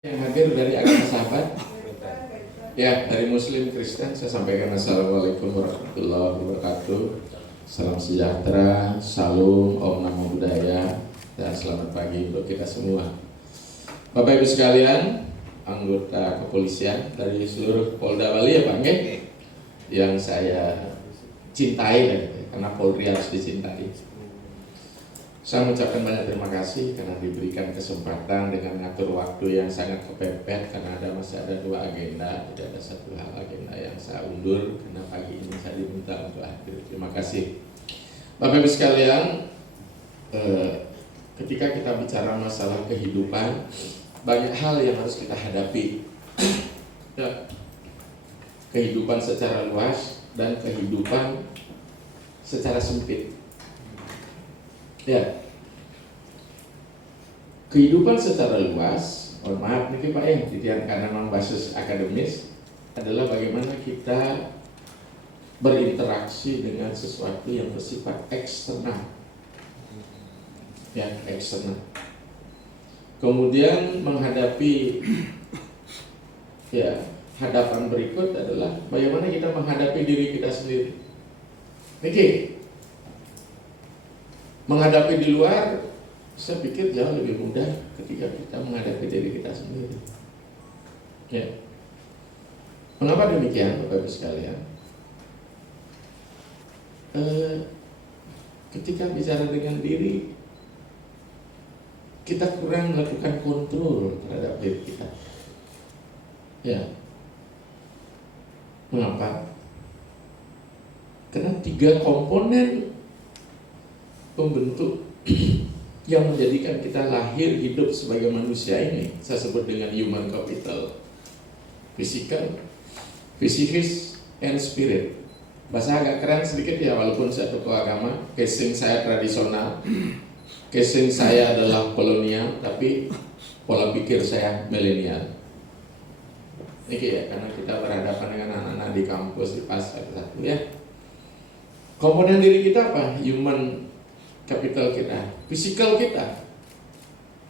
Yang hadir dari agama sahabat, ya dari Muslim Kristen, saya sampaikan Assalamualaikum warahmatullahi wabarakatuh. Salam sejahtera, salam, om namo buddhaya, dan selamat pagi untuk kita semua. Bapak Ibu sekalian, anggota kepolisian dari seluruh Polda Bali ya Pak Nge, yang saya cintai karena Polri harus dicintai. Saya mengucapkan banyak terima kasih karena diberikan kesempatan dengan ngatur waktu yang sangat kepepet karena masih ada dua agenda, tidak ada satu hal agenda yang saya undur karena pagi ini saya diminta untuk hadir. Terima kasih. Bapak Ibu sekalian, ketika kita bicara masalah kehidupan, banyak hal yang harus kita hadapi. Kehidupan secara luas dan kehidupan secara sempit. Ya, kehidupan secara luas, maaf nih Pak ya, titian karena memang basis akademis adalah bagaimana kita berinteraksi dengan sesuatu yang bersifat eksternal, ya eksternal. Kemudian menghadapi, ya hadapan berikut adalah bagaimana kita menghadapi diri kita sendiri. Niki. Menghadapi di luar, saya pikir jauh lebih mudah ketika kita menghadapi diri kita sendiri. Ya. Mengapa demikian, Bapak Ibu sekalian? Ketika bicara dengan diri, kita kurang melakukan kontrol terhadap diri kita. Ya. Mengapa? Karena 3 komponen pembentuk yang menjadikan kita lahir hidup sebagai manusia ini saya sebut dengan human capital, physical, psikis, and spirit. Bahasa agak keren sedikit ya, walaupun saya tokoh agama, casing saya tradisional, casing saya adalah kolonial, tapi pola pikir saya milenial. Ini ya, karena kita berhadapan dengan anak-anak di kampus, di pasar, satu ya. Komponen diri kita apa? Human capital kita, fisikal kita.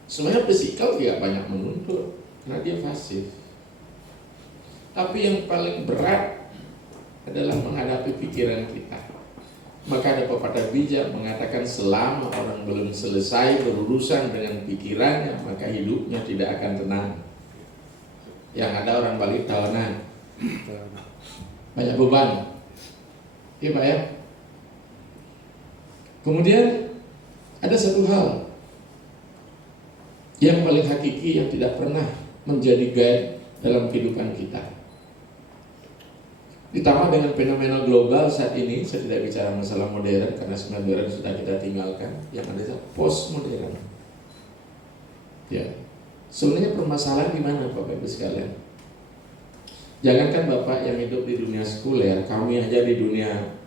Sebenarnya fisikal tidak banyak menuntut karena dia pasif. Tapi yang paling berat adalah menghadapi pikiran kita. Maka ada pepatah bijak mengatakan selama orang belum selesai berurusan dengan pikirannya, maka hidupnya tidak akan tenang. Yang ada orang Bali tawanan, banyak beban. Iya Pak ya. Kemudian ada satu hal yang paling hakiki yang tidak pernah menjadi guide dalam kehidupan kita. Ditambah dengan fenomena global saat ini, saya tidak bicara masalah modern karena modern sudah kita tinggalkan, yang ada post modern. Ya, sebenarnya permasalahan di mana Bapak Ibu sekalian? Jangankan Bapak yang hidup di dunia sekuler, kami aja di dunia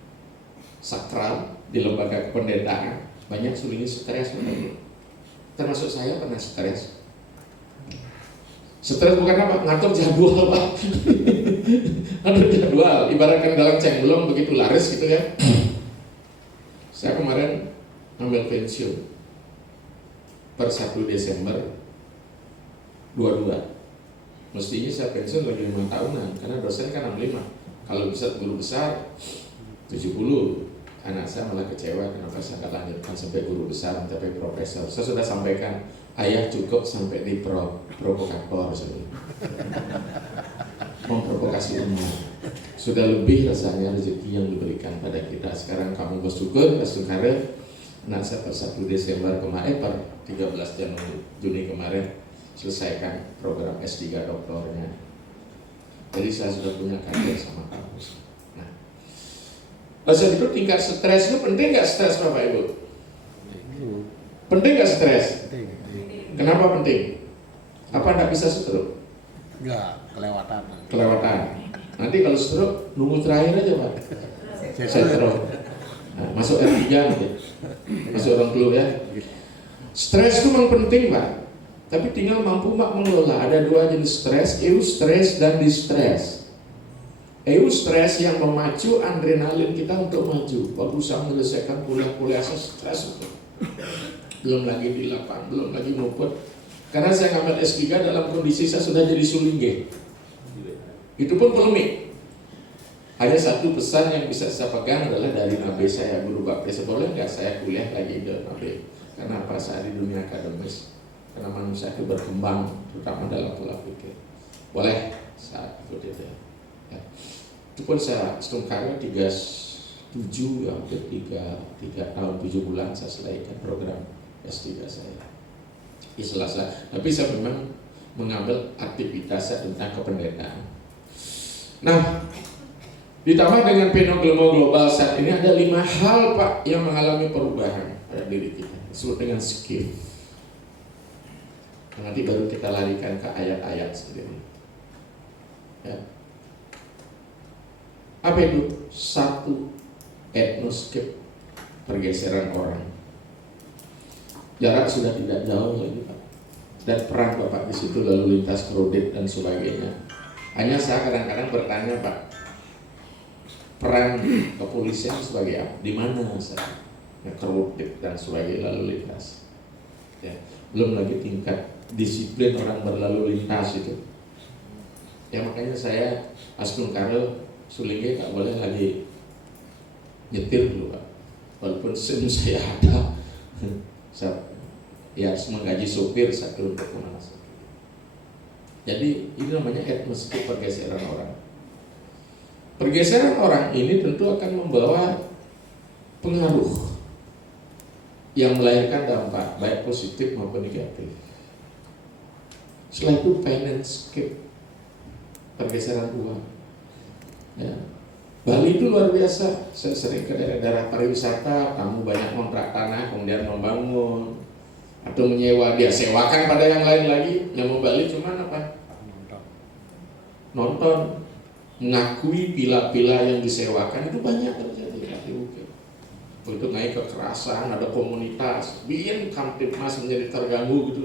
sakral, di lembaga kependetaan, banyak sulingnya stres. Termasuk saya pernah stres. Stres bukan apa? Ngatur jadwal Pak. Ngatur jadwal, ibaratkan dalam cemblong begitu laris gitu ya. Saya kemarin ambil pensiun per 1 Desember 22. Mestinya saya pensiun lagi 5 tahunan karena dosen kan 65. Kalau bisa guru besar 70. Anak saya malah kecewa kenapa saya nggak lanjutkan sampai guru besar, sampai profesor. Saya sudah sampaikan, ayah cukup sampai di provokator saja. Memprovokasi umum. Sudah lebih rasanya rezeki yang diberikan pada kita. Sekarang kamu bersyukur, bersyukur. Anak saya per 1 Desember kemarin, per 13 Juni kemarin selesaikan program S3 doktornya. Jadi saya sudah punya kajian sama kamu. Lalu itu tingkat stres itu penting nggak stres Bapak Ibu? Penting nggak stres? Kenapa penting? Apa nggak bisa stroke? Enggak, kelewatan. Kelewatan. Nanti kalau stroke nunggu terakhir aja Pak. Stroke. Nah, masuk R3 nanti. Masuk orang dulu ya. Stres itu memang penting Pak. Tapi tinggal mampu Pak mengelola. Ada 2 jenis stres, eustress dan distress. Eustress yang memacu adrenalin kita untuk maju. Berusaha menyelesaikan kuliah-kuliah stres. Belum lagi di lapang, belum lagi nguput Karena saya ngambil S3 dalam kondisi saya sudah jadi sulingge. Itu pun polemik. Hanya satu pesan yang bisa saya pegang adalah dari nabi saya, guru baptis. Boleh nggak saya kuliah lagi di nabi? Kenapa saya di dunia akademis? Karena manusia itu berkembang, terutama dalam pola pikir. Boleh saat itu ya. Itu pun saya setengah 37 ya, hampir 3 tahun 7 bulan saya selesaikan program S3 saya. Selesai. Tapi saya memang mengambil aktivitas tentang kependettaan. Nah, ditambah dengan fenomena global saat ini ada 5 hal Pak yang mengalami perubahan pada diri kita, disebut dengan skill. Nanti baru kita larikan ke ayat-ayat sendiri. Ya. Apa itu? 1, etnoscape, pergeseran orang. Jarak sudah tidak jauh lagi Pak. Dan peran Bapak di situ, lalu lintas kredit dan sebagainya. Hanya saya kadang-kadang bertanya Pak, peran kepolisian sebagai apa? Di mana saya? Kredit dan sebagainya, lalu lintas. Ya. Belum lagi tingkat disiplin orang berlalu lintas itu. Ya makanya saya Asnul Karel sulingnya tak boleh lagi nyetir dulu Pak. Walaupun SIM saya ada, saya ya harus menggaji sopir satu untuk kemana. Jadi ini namanya etnoscape, pergeseran orang. Pergeseran orang ini tentu akan membawa pengaruh yang melahirkan dampak baik positif maupun negatif. Setelah itu financecape, pergeseran uang. Ya. Bali itu luar biasa. Saya sering ke daerah-daerah pariwisata, kamu banyak kontrak tanah kemudian membangun atau menyewa, dia sewakan pada yang lain lagi. Yang mau Bali cuma apa? Nonton. Mengakui pila-pila yang disewakan itu banyak terjadi di UK. Begitu naik kekerasan, ada komunitas, bikin Kamtipmas menjadi terganggu gitu,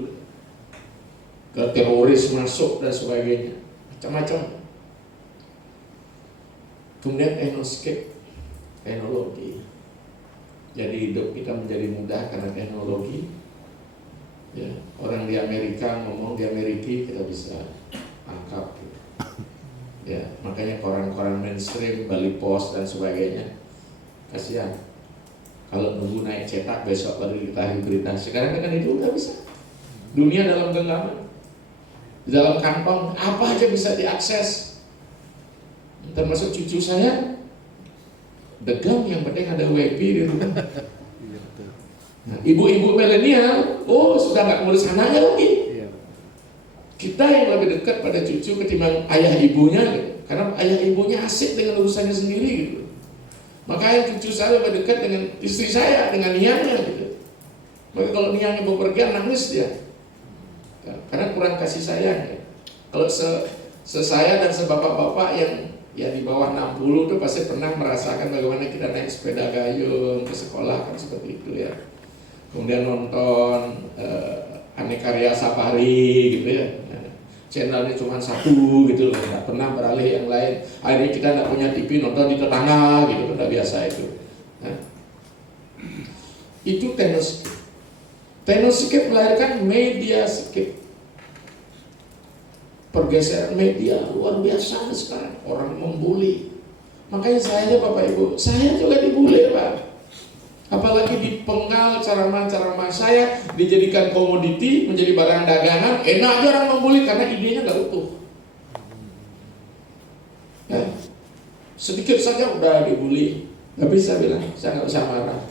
ke teroris masuk dan sebagainya, macam-macam. Kemudian etnoscape, teknologi. Jadi hidup kita menjadi mudah karena teknologi. Ya, orang di Amerika ngomong di Amerika kita bisa tangkap. Gitu. Ya, makanya koran-koran mainstream, Bali Post dan sebagainya, kasihan. Kalau nunggu naik cetak besok baru diketahui berita. Sekarang kan itu nggak bisa. Dunia dalam genggaman, di dalam kantong, apa aja bisa diakses. Termasuk cucu saya, degam yang penting ada WiFi di rumah. Nah, ibu-ibu milenial, sudah nggak ngurus anaknya lagi. Kita yang lebih dekat pada cucu ketimbang ayah ibunya, gitu. Karena ayah ibunya asik dengan urusannya sendiri, gitu. Makanya cucu saya lebih dekat dengan istri saya, dengan niangnya, gitu. Maka kalau niangnya mau pergi, nangis dia, karena kurang kasih sayang. Ya. Kalau saya dan sebapak-bapak yang ya di bawah 60 itu pasti pernah merasakan bagaimana kita naik sepeda gayung ke sekolah, kan seperti itu ya. Kemudian nonton Aneka Ria Safari gitu ya. Channelnya cuma satu gitu loh, nggak pernah beralih yang lain. Akhirnya kita nggak punya TV, nonton di tetangga gitu, udah biasa itu. Nah, itu teknoscape. Teknoscape melahirkan mediascape. Pergeseran media luar biasa sekarang, orang membuli. Makanya saya Bapak Ibu, saya juga dibully Pak. Apalagi dipenggal ceramah-ceramah saya, dijadikan komoditi, menjadi barang dagangan. Enak aja orang membuli karena idenya nggak utuh. Ya, sedikit saja udah dibully. Tapi saya bilang, saya nggak usah marah.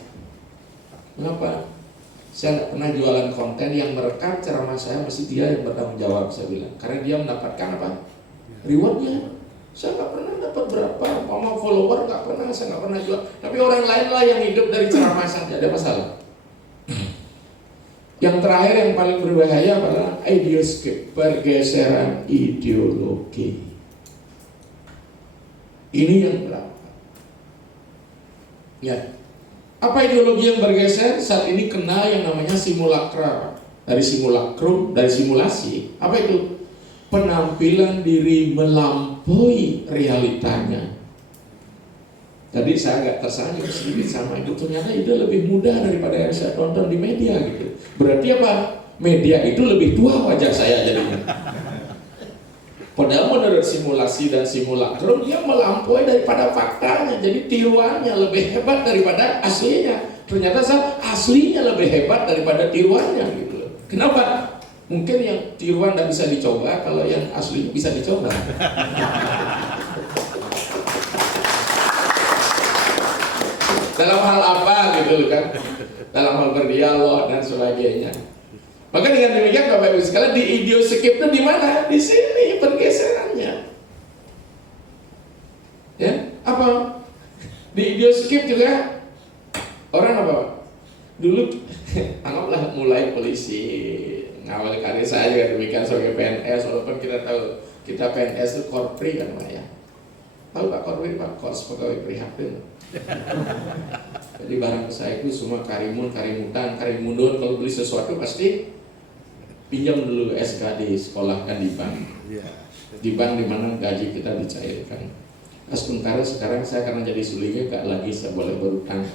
Mengapa? Saya nggak pernah jualan konten yang merekam ceramah saya, mesti dia yang bertanggung jawab, saya bilang. Karena dia mendapatkan apa? Rewardnya. Saya nggak pernah dapat berapa, mau follower nggak pernah, saya nggak pernah jual. Tapi orang lain lah yang hidup dari ceramah saja, ada masalah. Yang terakhir yang paling berbahaya adalah ideoscape, pergeseran ideologi. Ini yang berapa? Ya, apa ideologi yang bergeser? Saat ini kenal yang namanya simulakra. Dari simulakrum, dari simulasi. Apa itu? Penampilan diri melampaui realitanya. Tadi saya agak tersanjung sedikit sama itu. Ternyata itu lebih mudah daripada yang saya tonton di media gitu. Berarti apa? media itu lebih tua wajah saya jadinya. Padahal menurut simulasi dan simulakrum dia melampaui daripada faktanya, jadi tiruannya lebih hebat daripada aslinya. Ternyata aslinya lebih hebat daripada tiruannya gitu. Kenapa? Mungkin yang tiruan tidak bisa dicoba, kalau yang aslinya bisa dicoba. Dalam hal apa gitu kan? Dalam hal berdialog dan sebagainya. Maka dengan demikian Bapak Ibu sekalian, di ideoskip itu di mana? Di sini pergeserannya. Ya, apa? Di ideoskip juga orang apa? Dulu anggaplah mulai polisi, ngawal karir saya juga demikian sebagai PNS, walaupun kita tahu kita PNS itu korpri kan Pak ya. Tahu Pak korpri, Pak Kors pegawai prihatin. Jadi barang saya itu semua karimutan, karimundun. Kalau beli sesuatu pasti pinjam dulu SK di sekolah kan di bank. Di bank di mana gaji kita dicairkan. Sementara sekarang saya karena jadi sulingnya gak lagi saya boleh berutang.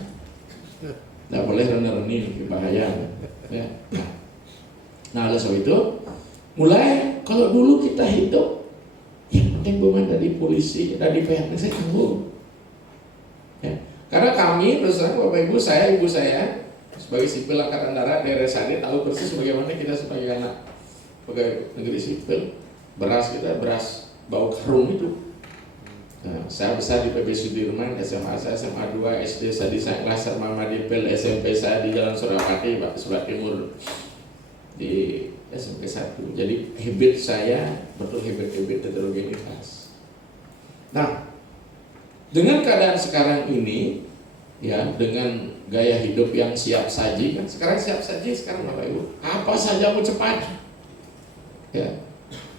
Gak boleh rendah-renih, bahaya. Ya. Nah oleh sebab itu, mulai kalau dulu kita hidup, yang penting bukan dari polisi, dari PNS saya tanggung. Ya. Karena kami, terus terang Bapak Ibu saya sebagai sipil Angkatan Darat daerah Sadi tahu persis bagaimana kita sebagai anak pegawai negeri sipil, beras bau karung itu. Nah, saya besar di PB Sudirman, SMA saya SMA 2, SD saya di kelas sama Madipel, SMP saya di Jalan Surapati, Pak sebelah timur di SMP 1. Jadi habit saya betul habit heterogenitas. Nah, dengan keadaan sekarang ini, ya dengan gaya hidup yang siap saji kan, sekarang siap saji sekarang Bapak Ibu, apa saja mau cepat. Ya.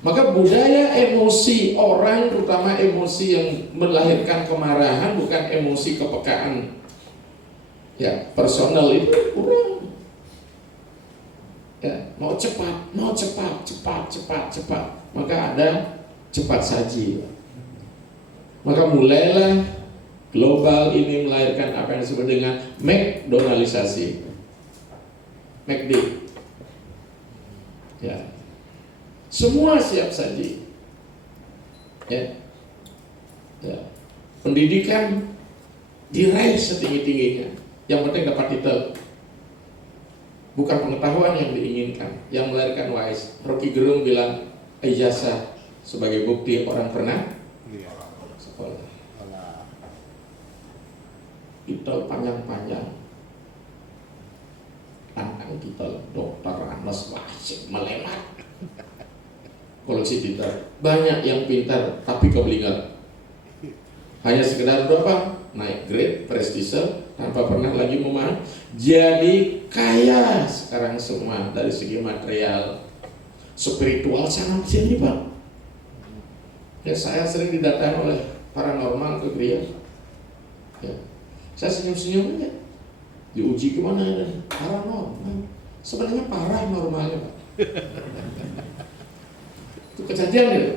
Maka budaya emosi orang, terutama emosi yang melahirkan kemarahan, bukan emosi kepekaan ya personal itu kurang. Ya, mau cepat. Maka ada cepat saji. Maka mulailah global ini melahirkan apa yang disebut dengan McDonaldisasi. McD. Ya. Semua siap saji. Ya. Ya. Pendidikan diraih setinggi-tingginya. Yang penting dapat titel. Bukan pengetahuan yang diinginkan. Yang melahirkan wise. Rocky Gerung bilang ijazah sebagai bukti orang pernah sekolah. Titel panjang-panjang. Tantang titel Dokter Anas Wasik melemat. Koleksi pintar, banyak yang pintar tapi keblinger. Hanya sekedar berapa? Naik grade, prestise, tanpa pernah lagi memahami. Jadi kaya sekarang semua dari segi material, spiritual sangat sini Pak. Ya saya sering didatangi oleh paranormal ke gereja. Ya. Saya senyum-senyum aja. Diuji kemana ya? Paranormal. Sebenarnya parah normalnya Pak. Itu kejadian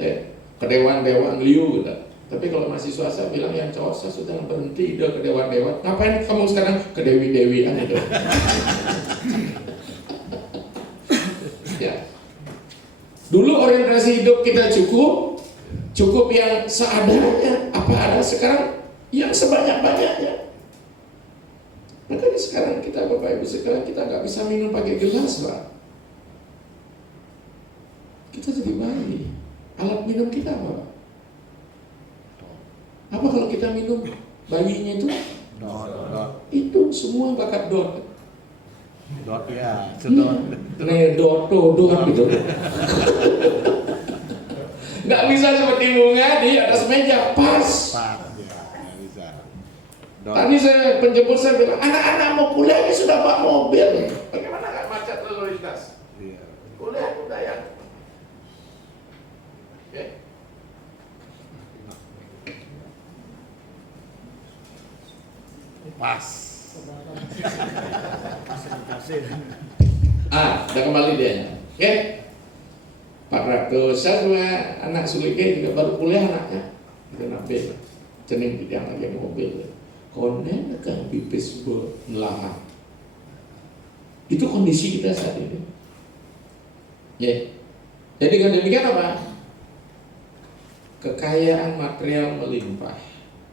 ya, ke dewan-dewan liu gitu. Tapi kalau mahasiswa saya bilang yang cowok saya sudah berhenti udah ke dewan-dewan. Ngapain kamu sekarang ke dewi-dewian itu? Ya. Dulu orientasi hidup kita cukup yang seadanya, apa ada sekarang yang sebanyak-banyaknya. Makanya sekarang kita Bapak Ibu sekarang kita nggak bisa minum pakai gelas Pak. Kita jadi bayi. Alat minum kita apa? Apa kalau kita minum bayinya itu? Dot. Itu semua bakat dot. Dot ya, sedot. Dot gitu. Nggak bisa seperti bunga di atas meja pas. Ya, nggak bisa. Dot. Tadi saya penjemput saya bilang, anak-anak mau kuliah ini sudah bawa mobil. Bagaimana nggak macet lalu lintas? Iya. Kuliah udah ya. Oke. Pas. Udah kembali dia. Oke. 400. Saya juga anak sulike juga baru kuliah anaknya. Itu nabi. Cening bidang lagi mobil. Konen ke bibis nelahan. Itu kondisi kita saat ini. Ya. Jadi dengan demikian apa? Kekayaan material melimpah,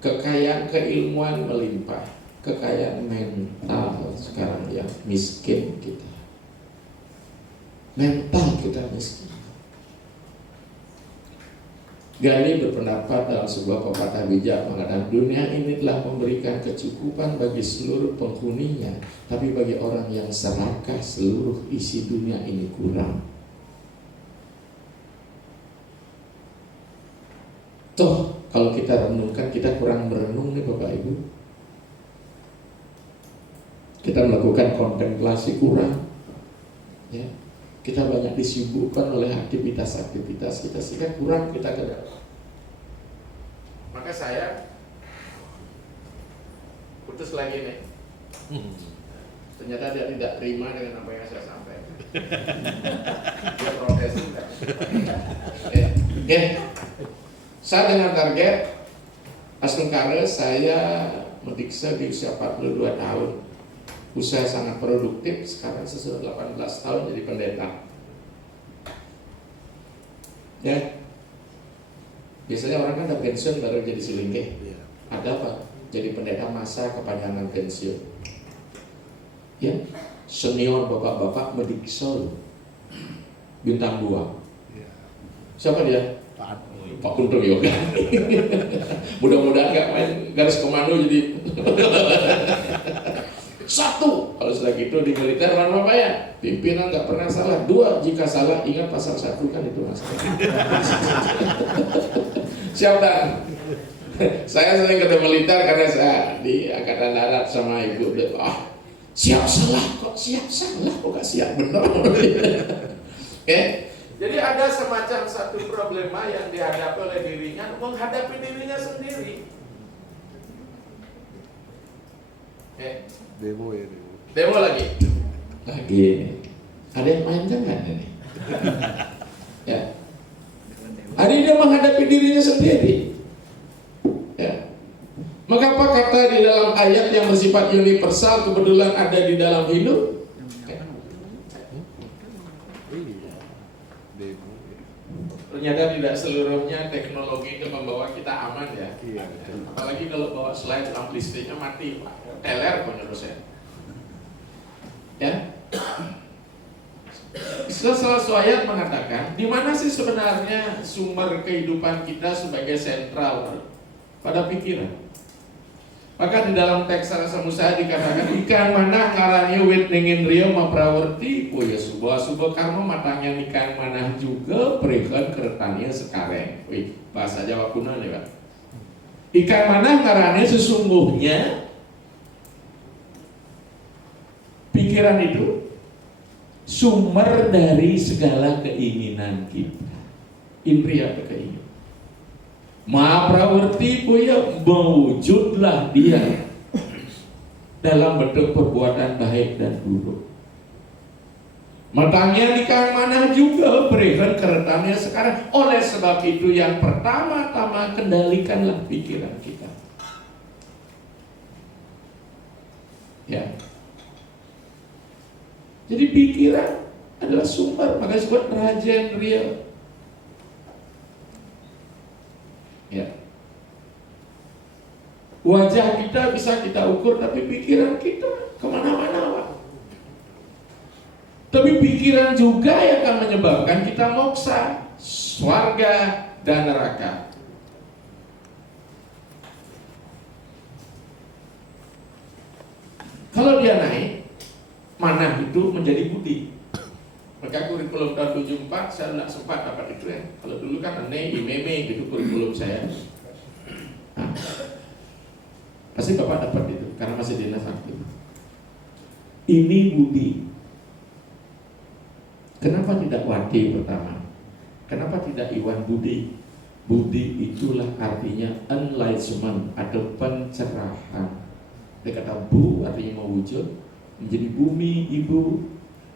kekayaan keilmuan melimpah, kekayaan mental sekarang yang miskin kita. Mental kita miskin. Ghani berpendapat dalam sebuah pepatah bijak mengatakan dunia ini telah memberikan kecukupan bagi seluruh penghuninya, tapi bagi orang yang serakah seluruh isi dunia ini kurang. Toh kalau kita renungkan, kita kurang merenung nih Bapak Ibu. Kita melakukan kontemplasi kurang, ya. Kita banyak disibukkan oleh aktivitas-aktivitas kita sehingga kurang kita ke dalam. Maka saya putus lagi nih. Ternyata dia tidak terima dengan apa yang saya sampaikan. Dia protes juga. Saya dengan target Asnungkare saya mendiksa di usia 42 tahun. Usaha sangat produktif, sekarang sesudah 18 tahun jadi pendeta. Ya, biasanya orang kan udah pensiun baru jadi silingkeh. Ada apa? Jadi pendeta masa kepanjangan pensiun. Ya, senior bapak-bapak mendiksa bintang 2. Siapa dia? Pak Kunto Yoga. Mudah-mudahan gak main garis komando jadi satu, kalau sudah gitu di militer mana apa ya? Pimpinan nggak pernah salah. 2, jika salah ingat pasal 1 kan itu masalah. Siap dan saya sering ketemu militer karena saya di Angkatan Darat sama ibu. Siap salah kok siap salah kok gak siap benar. Jadi ada semacam satu problema yang dihadapi oleh dirinya, menghadapi dirinya sendiri. Demo ya, demo lagi. Ada yang main kan ini? Ya. Hari dia menghadapi dirinya sendiri. Ya. Maka apa kata di dalam ayat yang bersifat universal kebetulan ada di dalam hidup? Ternyata tidak seluruhnya teknologi itu membawa kita aman ya. Apalagi kalau bawa slide lampu listriknya mati Pak. Teler punya dosen. Ya. Sesuatu ayat mengatakan, di mana sih sebenarnya sumber kehidupan kita sebagai sentral pada pikiran? Maka di dalam teks Rasa Musa dikatakan, ikan mana ngaranya wit ningin rio maprawerti, ya subah karma matangnya ikan mana juga perikan keretanya sekarang. Bahasa Jawa kuno nih Pak. Ikan mana ngaranya sesungguhnya pikiran itu sumber dari segala keinginan kita. Indria keinginan. Mahaprawerti punya mewujudlah dia dalam bentuk perbuatan baik dan buruk. Matangnya nikah mana juga berikan keretannya sekarang. Oleh sebab itu yang pertama-tama kendalikanlah pikiran kita. Ya. Jadi pikiran adalah sumber, maka disebut rajen real. Ya. Wajah kita bisa kita ukur, tapi pikiran kita kemana-mana Pak. Tapi pikiran juga yang akan menyebabkan kita moksa, swarga dan neraka. Kalau dia naik, mana itu menjadi budi. Maka kurikulum tahun 74 saya tidak sempat dapat itu ya. Kalau dulu kan aneh, imeme gitu kurikulum saya. Nah, pasti Bapak dapat itu karena masih dinas aktif. Ini budi. Kenapa tidak wadi pertama? Kenapa tidak Iwan Budi? Budi itulah artinya enlightenment atau pencerahan. Dia kata bu artinya mewujud, menjadi bumi ibu,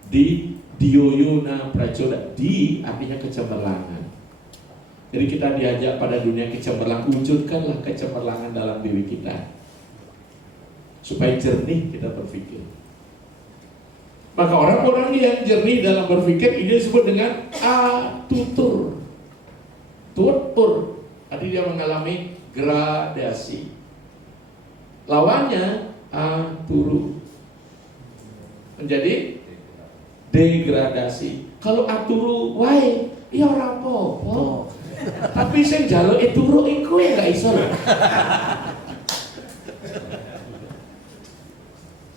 di dioyona pracoda, di artinya kecemerlangan. Jadi kita diajak pada dunia kecemerlangan, wujudkanlah kecemerlangan dalam diri kita supaya jernih kita berpikir. Maka orang-orang yang jernih dalam berpikir ini disebut dengan atutur. Tutur. Tadi dia mengalami gradasi. Lawannya aturu menjadi degradasi. Kalau aturu wae, ya ora apa-apa. Tapi sing njaluk turu iku ya gak iso lho.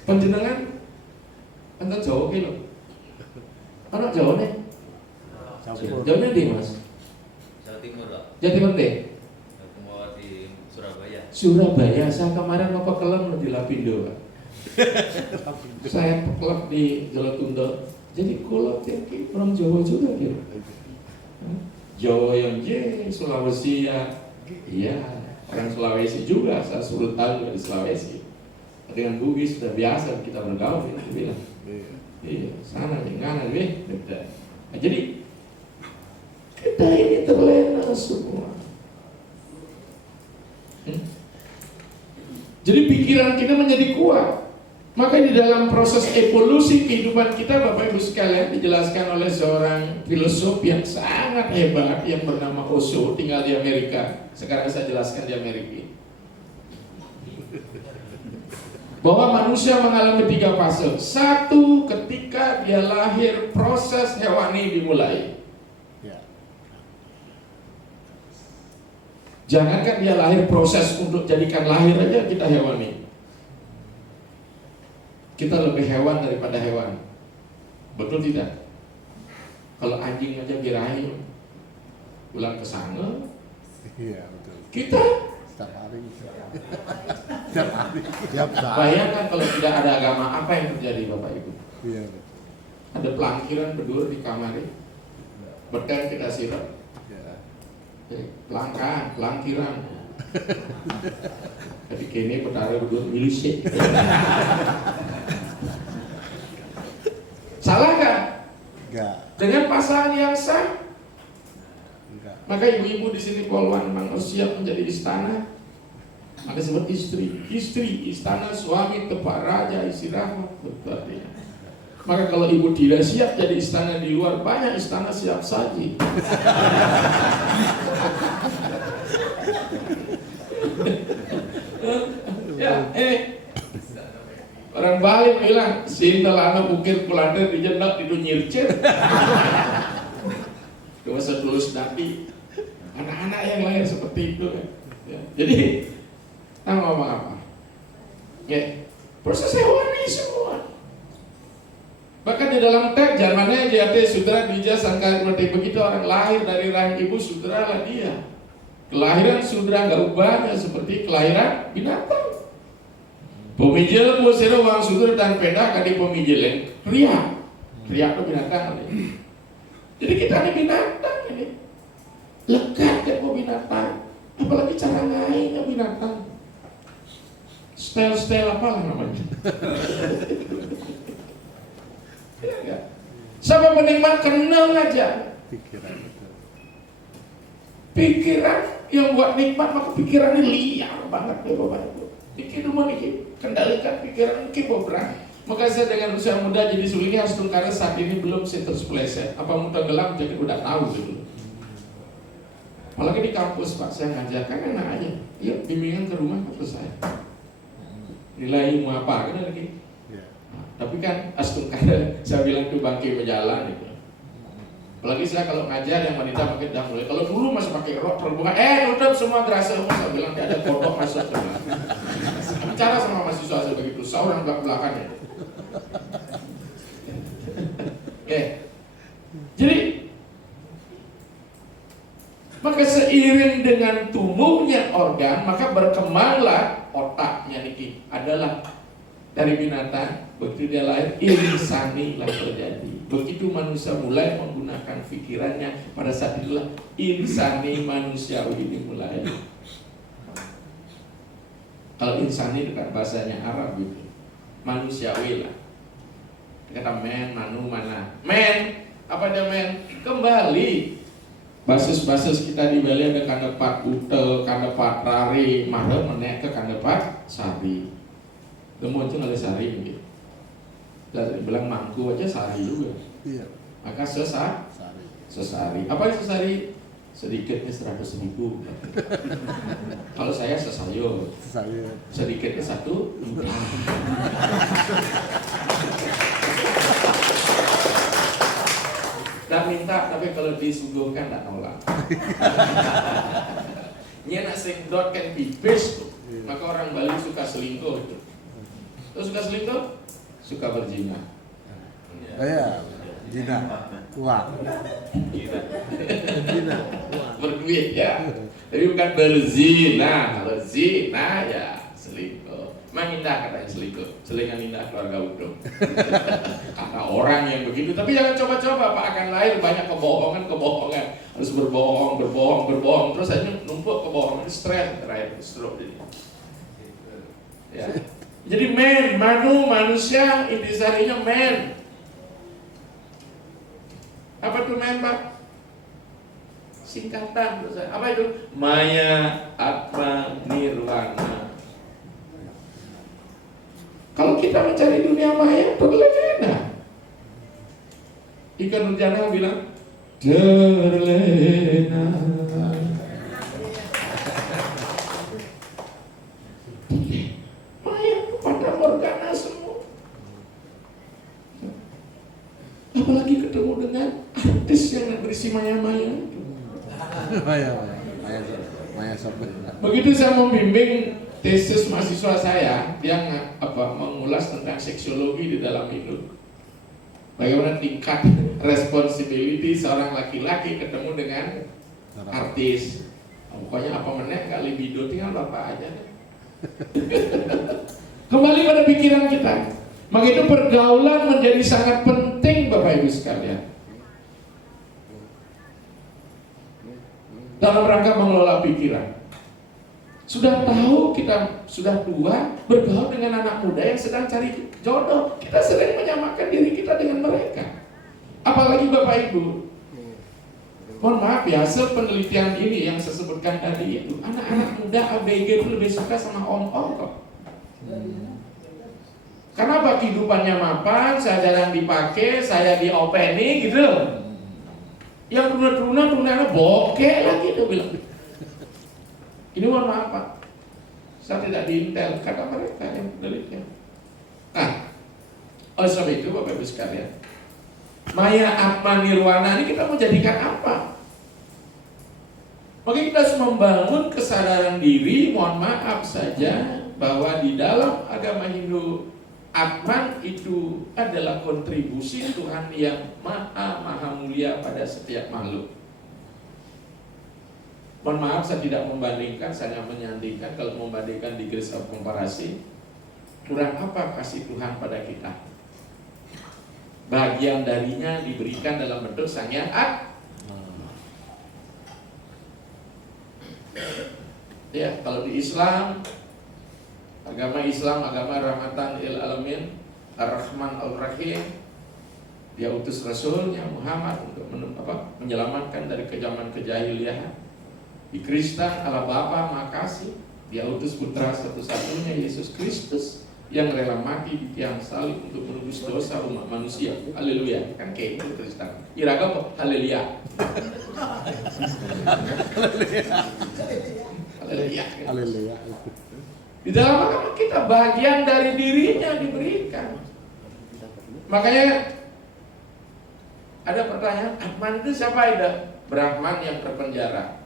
Panjenengan enten Jawa ki lho. Ana Jawane? Campur. Jawane ndi, Mas? Jawa Timur loh. Jawa Timur ndi? Aku mau di Surabaya. Surabaya. Saya kemarin mau kelem di Lapindo, Pak. Saya pekelep di Jolotundo. Jadi kula iki orang Jawa juga gitu. Jawa yang Sulawesi ya. Iya, orang Sulawesi juga. Saya suruh tahu di Sulawesi. Dengan Bugis sudah biasa kita bergaul, kita bilang. Iya, sana dengan beda. Nah, jadi kita ini terlena semua. Jadi pikiran kita menjadi kuat. Maka di dalam proses evolusi kehidupan kita, Bapak Ibu sekalian, dijelaskan oleh seorang filosof yang sangat hebat yang bernama Osho, tinggal di Amerika. Sekarang saya jelaskan di Amerika. Bahwa manusia mengalami 3 fase. 1, ketika dia lahir, proses hewani dimulai. Jangankan dia lahir, proses untuk jadikan lahir aja kita hewani. Kita lebih hewan daripada hewan. Betul tidak? Kalau anjing aja birahi pulang ke sana. Iya, betul. Kita Setiap hari. Setiap hari. Setiap saat. bayangkan kalau tidak ada agama, apa yang terjadi Bapak Ibu? Iya. Ada pelangkiran berdua di kamar, berkan kita sirap. Pelangkiran. Jadi kini bertaruh berdua milisi. Salah kan? Enggak. Dengan pasangan yang sah. Enggak. Maka ibu-ibu di sini poluan memang harus siap menjadi istana. Maka sebut istri, istana, suami, tempat raja, istirahat, betul artinya. Maka kalau ibu tidak siap jadi istana di luar, banyak istana siap saji. Ya, orang Bali bilang, sintel anak ukir kulander di jendak di nyircir. Dosa tulus nabi. Anak-anak yang lahir seperti itu. Ya. Jadi, kita ngomong apa? Ya, proses hewani semua. Bahkan di dalam teks zamannya Jati Sudra Bija Sangkar begitu orang lahir dari rahim ibu Sudra lah dia. Kelahiran Sudra gak ubahnya seperti kelahiran binatang. Pemijil musir uang Sudra dan peda kadi pemijilin pria itu binatang. Jadi kita ini binatang ini. Lekat kayak binatang. Apalagi cara ngainnya binatang. Style apa lah namanya. Ya, sama penikmat kenal aja. Pikiran yang buat nikmat, maka pikirannya liar banget ya Bapak Ibu. Pikir rumah ini, kendalikan pikiran mungkin beberapa. Maka saya dengan usia muda jadi sulingnya harus karena saat ini belum saya terspleset. Apa mau tenggelam jadi udah tahu gitu. Apalagi di kampus Pak, saya ngajarkan enak aja. Yuk bimbingan ke rumah atau saya. Nilai ilmu apa kan lagi. Tapi kan astungkara saya bilang tuh bangke berjalan gitu. Apalagi saya kalau ngajar yang wanita pakai dah mulai. Kalau dulu masih pakai rok terbuka, nutup semua terasa. Saya bilang tidak ada kodok masuk ke dalam. Bicara sama mahasiswa saya begitu, saya orang belakangnya. Oke. Jadi maka seiring dengan tumbuhnya organ, maka berkembanglah otaknya niki adalah dari binatang. Begitu dia lahir, insani lah terjadi. Begitu manusia mulai menggunakan pikirannya, pada saat itulah insani manusiawi ini mulai. Kalau insani dekat bahasanya Arab gitu, manusiawi lah. Kata men, manu, mana. Men, apa dia men? Kembali. Basis-basis kita di Bali ada kandepat ute, kandepat rari, marah menek ke kandepat sari. Kemudian ada sari gitu. Dari bilang mangku aja sehari juga. Iya. Maka Sari. sesari. Apa yang sesari? Sedikitnya 100.000. Kalau saya sesayur, Saya. sedikitnya 1. Dan minta, tapi kalau disuguhkan tidak nolak. Nya nak singdot kan pipis tuh. Maka orang Bali suka selingkuh itu. Terus suka selingkuh? Suka berzina. Iya. Zina. Uang. Zina. Uang. Berduit ya. Tapi bukan berzina. Kalau zina ya selingkuh. Memang indah katanya selingkuh. Selingan indah keluarga utuh. Kata orang yang begitu. Tapi jangan coba-coba, Pak, akan lahir banyak kebohongan. Harus berbohong. Terus akhirnya numpuk kebohongan, stres, terakhir stroke jadi. Ya. Jadi manusia intisarinya man. Apa tuh man, Pak? Singkatan. Apa itu? Maya, Atma, Nirwana. Kalau kita mencari dunia maya, terlena. Ikan Nurjana bilang, terlena. Maya, pada morgana semua. Apalagi ketemu dengan artis yang berisi maya-maya. Maya sampai. Begitu saya membimbing tesis mahasiswa saya, dia mengulas tentang seksiologi di dalam hidup. Bagaimana tingkat responsibility seorang laki-laki ketemu dengan artis. Pokoknya apa meneh gak libido, tinggal bapak aja deh. Kembali pada pikiran kita. Maka itu pergaulan menjadi sangat penting, Bapak Ibu sekalian, dalam rangka mengelola pikiran. Sudah tahu kita sudah tua, bergaul dengan anak muda yang sedang cari jodoh, kita sering menyamakan diri kita dengan mereka. Apalagi Bapak Ibu, mohon maaf ya, penelitian ini yang saya sebutkan tadi itu, anak-anak muda ABG itu lebih suka sama om-om kok. Karena apa? Kehidupannya mapan, saya jarang dipakai, saya diopeni gitu. Yang tuna-tuna bokeh lagi tuh bilang. Ini mohon maaf Pak, saya tidak diintel, kata mereka yang penelitian. Nah, oleh sebab itu Bapak Ibu sekalian, Maya, Atma, Nirwana ini kita mau jadikan apa? Maka kita harus membangun kesadaran diri, mohon maaf saja, bahwa di dalam agama Hindu, Atman itu adalah kontribusi Tuhan yang maha mulia pada setiap makhluk. Mohon maaf saya tidak membandingkan, saya menyandingkan. Kalau membandingkan di garis komparasi, kurang apa kasih Tuhan pada kita? Bagian darinya diberikan dalam bentuk Sang Yang Ya, kalau di Islam, agama rahmatan lil alamin, Ar-Rahman Ar-Rahim, dia utus Rasulnya Muhammad untuk menyelamatkan dari kejaman kejahiliahan. Di Kristen, Allah Bapa makasih, dia utus putra satu-satunya Yesus Kristus yang rela mati di tiang salib untuk menebus dosa umat manusia. Haleluya. Kan kayak itu Kristen. Iraga kok haleluya. Haleluya. Haleluya. Di dalam agama kita bagian dari dirinya diberikan. Makanya ada pertanyaan, Atman itu siapa? Ada Brahman yang terpenjara.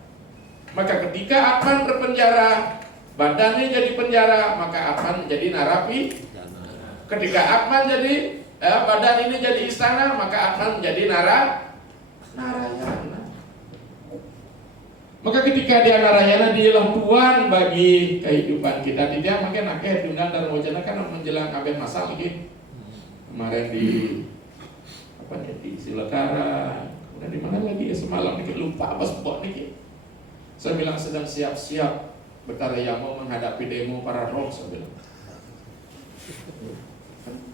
Maka ketika Atman terpenjara, badannya jadi penjara, maka Atman menjadi narapi. Ketika Atman jadi badan ini jadi istana, maka Atman menjadi narayana. Maka ketika dia narayana, dialah Tuhan bagi kehidupan kita. Tidak makin akhir tunggal dan wajana kan menjelang kabeh masal ini. Kemarin di di Silekara, kemudian di mana lagi ya semalam nih lupa apa sebut nih. Saya bilang sedang siap-siap Betarayamo menghadapi demo para roh, saya bilang.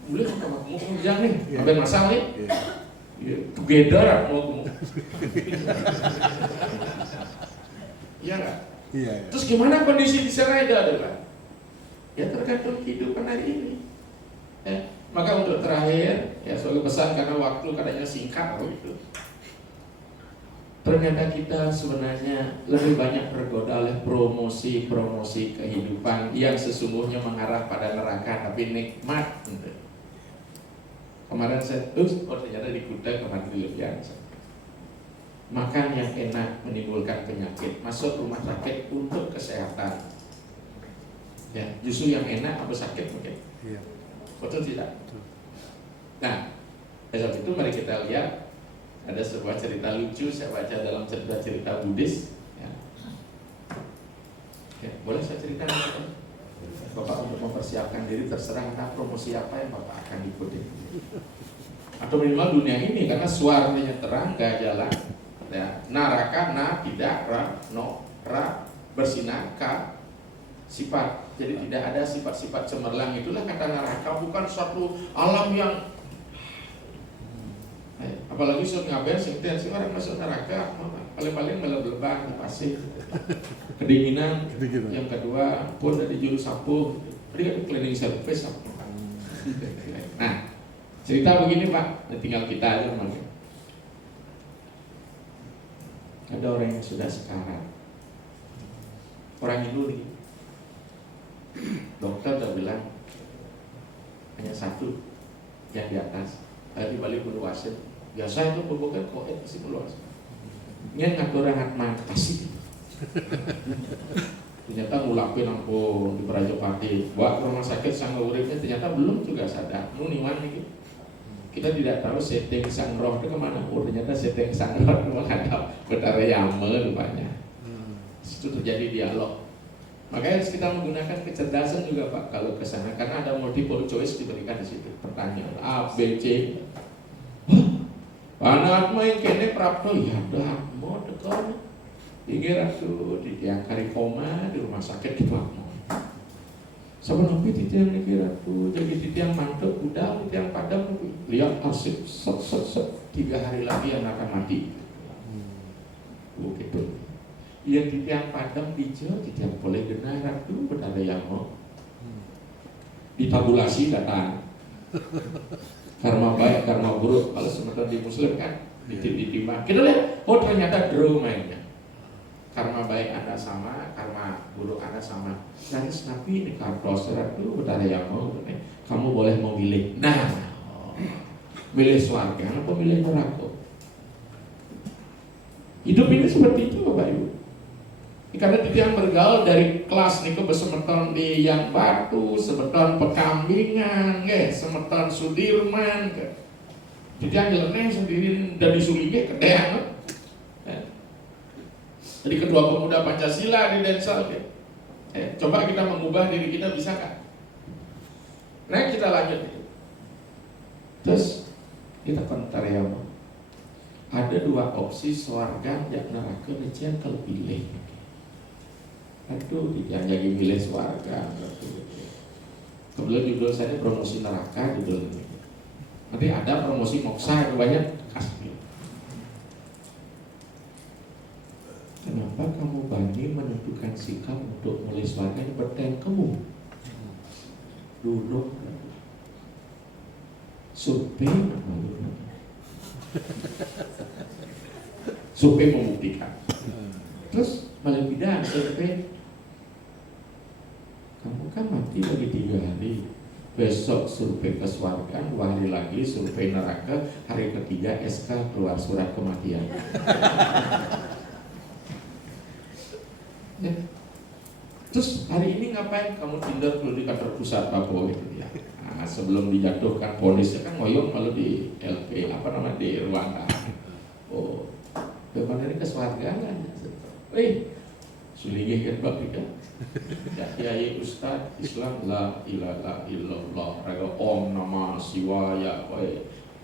Boleh mau kerja nih, kabeh masal nih. Together mau. Iya nggak? Iya. Terus gimana kondisi di sana itu adalah? Ya tergantung kehidupan hari ini. Maka untuk terakhir, ya sebagai pesan karena waktu katanya singkat gitu. Ternyata kita sebenarnya lebih banyak tergoda oleh promosi kehidupan yang sesungguhnya mengarah pada neraka tapi nikmat. Gitu. Kemarin saya ternyata di Kuta kemarin di Lebihan. Makan yang enak menimbulkan penyakit, masuk rumah sakit untuk kesehatan. Ya, justru yang enak apa sakit mungkin. Iya. Betul tidak? Betul. Nah, besok itu mari kita lihat ada sebuah cerita lucu saya baca dalam cerita Buddhis. Ya. Ya, boleh saya ceritakan? Bapak untuk mempersiapkan diri terserah entah promosi apa yang Bapak akan ikuti. Atau minimal dunia ini karena suaranya terang, gak jalan. Ya, naraka na tidak ra no ra bersinar ka sifat. Jadi tidak ada sifat-sifat cemerlang. Itulah kata neraka, bukan suatu alam yang apalagi suatu ngapain sih orang masuk neraka paling-paling melebleban pasir kedinginan. Yang kedua pun dari juru sapu dia cleaning service. Nah, cerita begini Pak, tinggal kita aja namanya. Ada orang yang sudah sekarat, orang Hindu nih. Dokter udah bilang hanya satu yang di atas, tadi balik meluasin. Biasa itu pembukaan koet pasti meluas. Ini ngatur hangat kasih. Ternyata ngulapin ampun di Prajopati, buat rumah sakit sangga uripnya ternyata belum juga sadar. Nuniwan nih. Kita tidak tahu setting sang roh itu kemana. Ternyata setting sang roh itu menghadap Betara Yama rupanya. Itu terjadi dialog. Makanya harus kita menggunakan kecerdasan juga Pak kalau ke sana karena ada multiple choice diberikan di situ. Pertanyaan A, B, C. Anak main kene prapto ya dah mau tekan. Pikir aku di tiang karikoma di rumah sakit di Bakmo. Saban api di tiang pikir aku jadi di tiang mantep udah di tiang padam lihat asik set 3 hari lagi anak akan mati. Begitu. Yang di tiang padam hijau, di tiang boleh benar aku berada yang mau ditabulasi datang. Karma baik, karma buruk. Kalau sementara di Muslim kan ditimbang. Kita lihat, oh ternyata draw mainnya. Karma baik Anda sama, karma buruk Anda sama. Garis Nabi di kartos itu berada yang mau. Kamu boleh memilih. Nah, milih surga atau milih neraka? Hidup ini seperti itu Bapak Ibu. Karena dia bergaul dari kelas niku besemeton di Yang Batu, semeton Pekambingan, semeton Sudirman, jadi nyeleneh sendiri dari Sulinge kedean. Jadi kedua pemuda Pancasila di Densal. Coba kita mengubah diri kita bisa kan? Nah kita lanjut. Terus kita komentar ya, ada 2 opsi surga dan neraka yang kalau pilih. Aduh, jangan jadi milih surga. Kebetulan judul saya promosi neraka judul ini. Nanti ada promosi moksa itu banyak kasih. Kenapa kamu berani menentukan sikap untuk mulai surga yang bertengkamu? Duduk. Survei survei membuktikan. Terus malah bidang survei. Kamu kan mati lagi 3 hari. Besok survei ke surga, 2 hari lagi survei neraka, hari ketiga SK keluar surat kematian. Ya. Terus hari ini ngapain? Kamu tindak dulu di kantor pusat Papua gitu ya. Nah, sebelum dijatuhkan ponisnya kan ngoyong kalau di LP di Rwanda. Oh, bagaimana ini kesuargaan? Sulingi kan Bapak kan? Ya Ustaz Islam la ilaha illallah raga Om Namah Shivaya.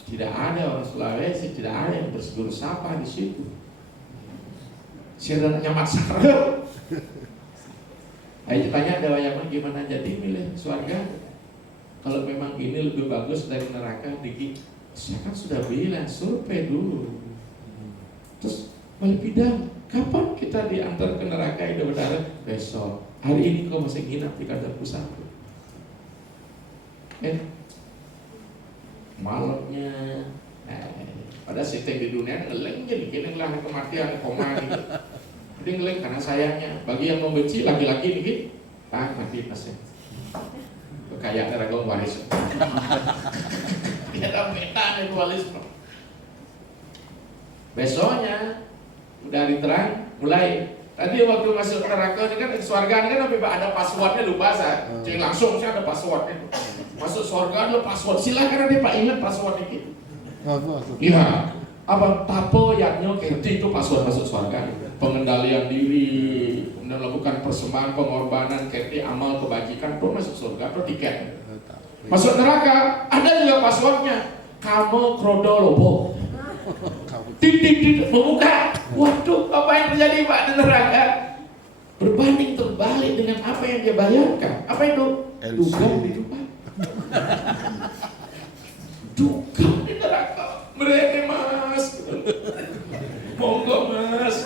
Tidak ada orang Sulawesi, tidak ada yang bersegur sapa di situ. Siapa nyamat sarap? Ayo tanya ada wayaman gimana jadi milih surga? Kalau memang ini lebih bagus dari neraka, dikit. Saya kan sudah bilang survei dulu. Terus balik bidang. Kapan kita diantar ke neraka itu berdarah? Besok. Hari ini kau masih nginap di kantor pusat. malamnya. Pada setting di dunia ngeleng jadi gini lah kematian koma gitu. Jadi ngeleng karena sayangnya. Bagi yang membenci laki-laki dikit, mati pasnya. Kekayaan ragam waris. Dia ada metan itu waris. Besoknya udah hari terang mulai. Tadi waktu masuk neraka ini kan surga ini kan ada passwordnya lupa saya. Jadi langsung saya ada passwordnya. Masuk surga ada password. Silakan ada Pak ingat password ini. Iya, apa tapo yaknya itu password masuk surga. Pengendalian diri, melakukan persembahan, pengorbanan, keti, amal, kebajikan, itu masuk surga, itu tiket. Masuk neraka, ada juga passwordnya. Kamu krodo lobo. Titik membuka. Waduh, apa yang terjadi Pak di neraka? Berbanding terbalik dengan apa yang dia bayangkan. Apa itu? Dugem itu Pak. Dugem di neraka. Mereka mas. Monggo mas.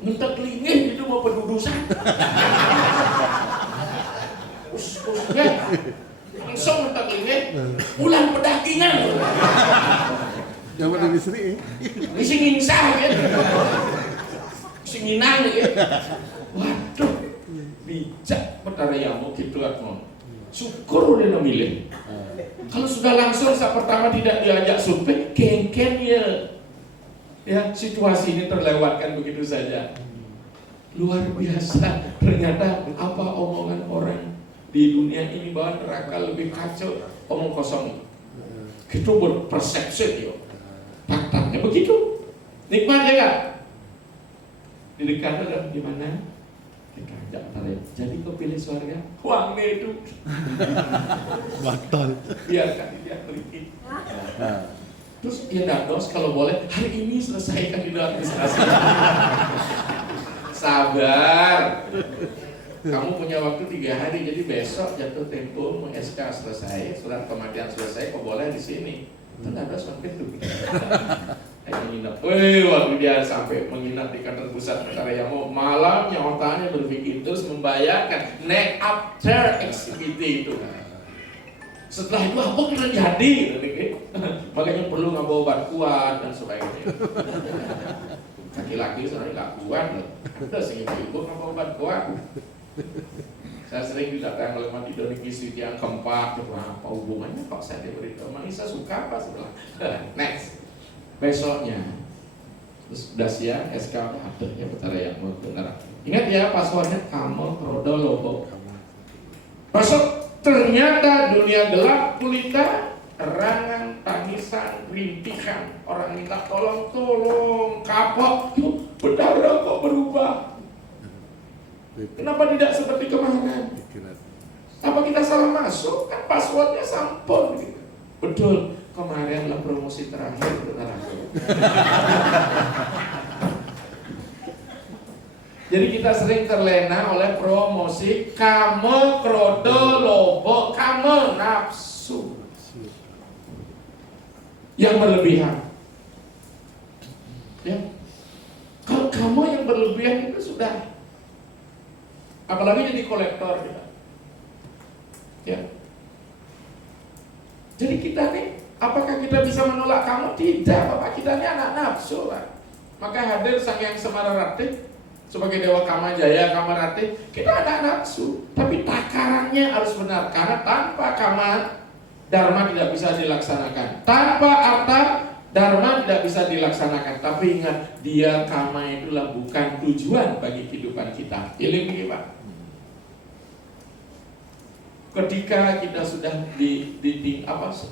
Ngentek lingih itu mau pendudusan. Us-usnya langsung ngentek lingih. Ulang pedakingan. Yang ada di sini. Isi nginsah gitu. Isi nginang gitu. Waduh. Bijak perkara yang mau gitu atmo. Syukur dia memilih. Kalau sudah langsung saat pertama tidak diajak survei, kengken ya situasi ini terlewatkan begitu saja. Luar biasa. Ternyata apa omongan orang di dunia ini bahwa neraka lebih kacau, omong kosong. Itu berpersepsi yo. Faktanya begitu. Nikmat ya kan? Di dekat ada di mana? Kita tarik. Jadi kau pilih surga, uangnya itu. Batal. Biarkan dia berikit. Terus ya dados kalau boleh hari ini selesaikan di dalam administrasi. Sabar. Kamu punya waktu 3 hari, jadi besok jatuh tempo SK selesai, surat kematian selesai, kau boleh di sini. Itu dados makin tuh. Menginap. Waktu dia sampai menginap di kantor pusat perkara yang mau malamnya otaknya berpikir terus membayangkan next after activity itu. Setelah itu apa yang terjadi? Makanya perlu nggak bawa obat kuat dan sebagainya. Laki-laki sebenarnya nggak kuat loh. Ada sih ibu nggak bawa obat kuat. Saya sering didatang oleh mati dari kisah yang keempat. Apa hubungannya kok saya diberitahu? Manisa suka apa sebelah? Next. Besoknya terus udah siang SK ada ya perkara yang mau benar. Ingat ya passwordnya kamu rodo lobo. Besok ternyata dunia gelap gulita, terangan, tangisan, rintihan, orang minta tolong kapok, berdarah kok berubah. Kenapa tidak seperti kemarin? Apa kita salah masuk? Kan passwordnya sampun gitu. Betul. Kemarin adalah promosi terakhir benar. Jadi kita sering terlena oleh promosi kamu krodo lobo, kamu nafsu yang berlebihan. Ya, kalau kamu yang berlebihan itu sudah, apalagi jadi kolektor kita. Ya, jadi kita nih. Apakah kita bisa menolak kamu? Tidak, Bapak kita ini anak nafsu lah. Maka hadir Sang Hyang Semararatih sebagai Dewa Kamajaya, Kamaratih. Kita anak nafsu, tapi takarannya harus benar. Karena tanpa Kama, Dharma tidak bisa dilaksanakan. Tanpa Arta, Dharma tidak bisa dilaksanakan. Tapi ingat, dia Kama itulah bukan tujuan bagi kehidupan kita. Iling Pak. Ketika kita sudah di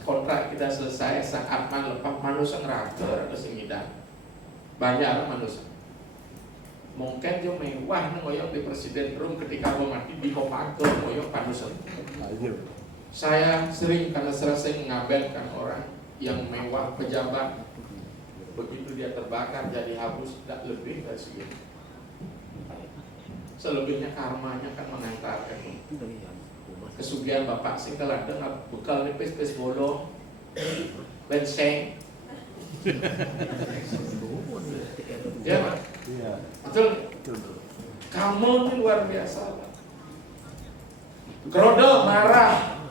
kontrak kita selesai, saat lepas manusia ngeratur atau singidang banyak manusia mungkin dia mewah ngoyong di presiden room ketika mau mati di Kopako ngoyong manusia. Saya sering karena sering mengabelkan orang yang mewah pejabat, begitu dia terbakar jadi habis tidak lebih dari segitu. Selebihnya karmanya kan mengantarkan kesugihan bapak sing teladeng bekal nipis bolo benseng. Ya Pak? Iya. Betul. Kamu ini luar biasa Pak. Krodo marah.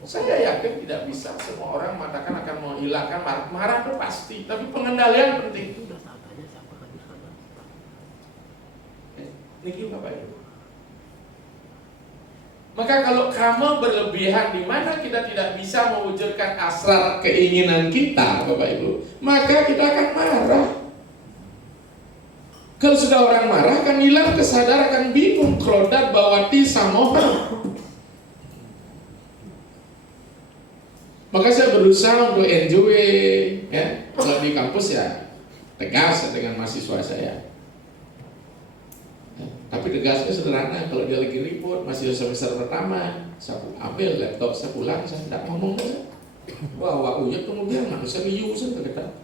Saya yakin tidak bisa semua orang mengatakan akan menghilangkan marah itu pasti, tapi pengendalian penting. Niki Bapak Ibu. Maka kalau kamu berlebihan di mana kita tidak bisa mewujudkan asrar keinginan kita, Bapak Ibu, maka kita akan marah. Kalau sudah orang marah akan hilang kesadaran, akan bingung, krodat, bawati, samoha. Maka saya berusaha untuk enjoy, ya. Kalau di kampus ya tegas dengan mahasiswa saya. Tapi tegasnya sederhana, kalau dia lagi ribut, masih semester pertama, saya ambil laptop, saya pulang, saya tidak ngomong saja. Wah, waktunya kemudian manusia liusan terkata.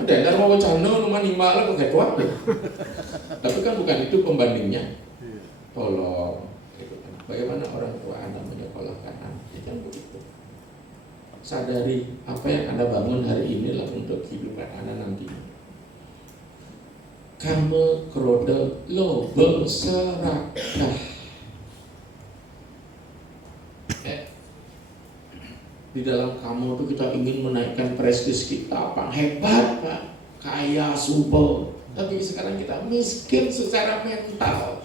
Ada mau channel nomor 5 lah pakai tua. Tapi kan bukan itu pembandingnya. Tolong, gitu kan. Bagaimana orang tua Anda menyekolahkan anak? Itu kan begitu. Sadari apa yang Anda bangun hari inilah untuk kehidupan Anda nanti. Kamu keroda lo berserakah. Di dalam kamu itu kita ingin menaikkan prestis kita, Pak, hebat Pak, kaya, super. Tapi sekarang kita miskin secara mental.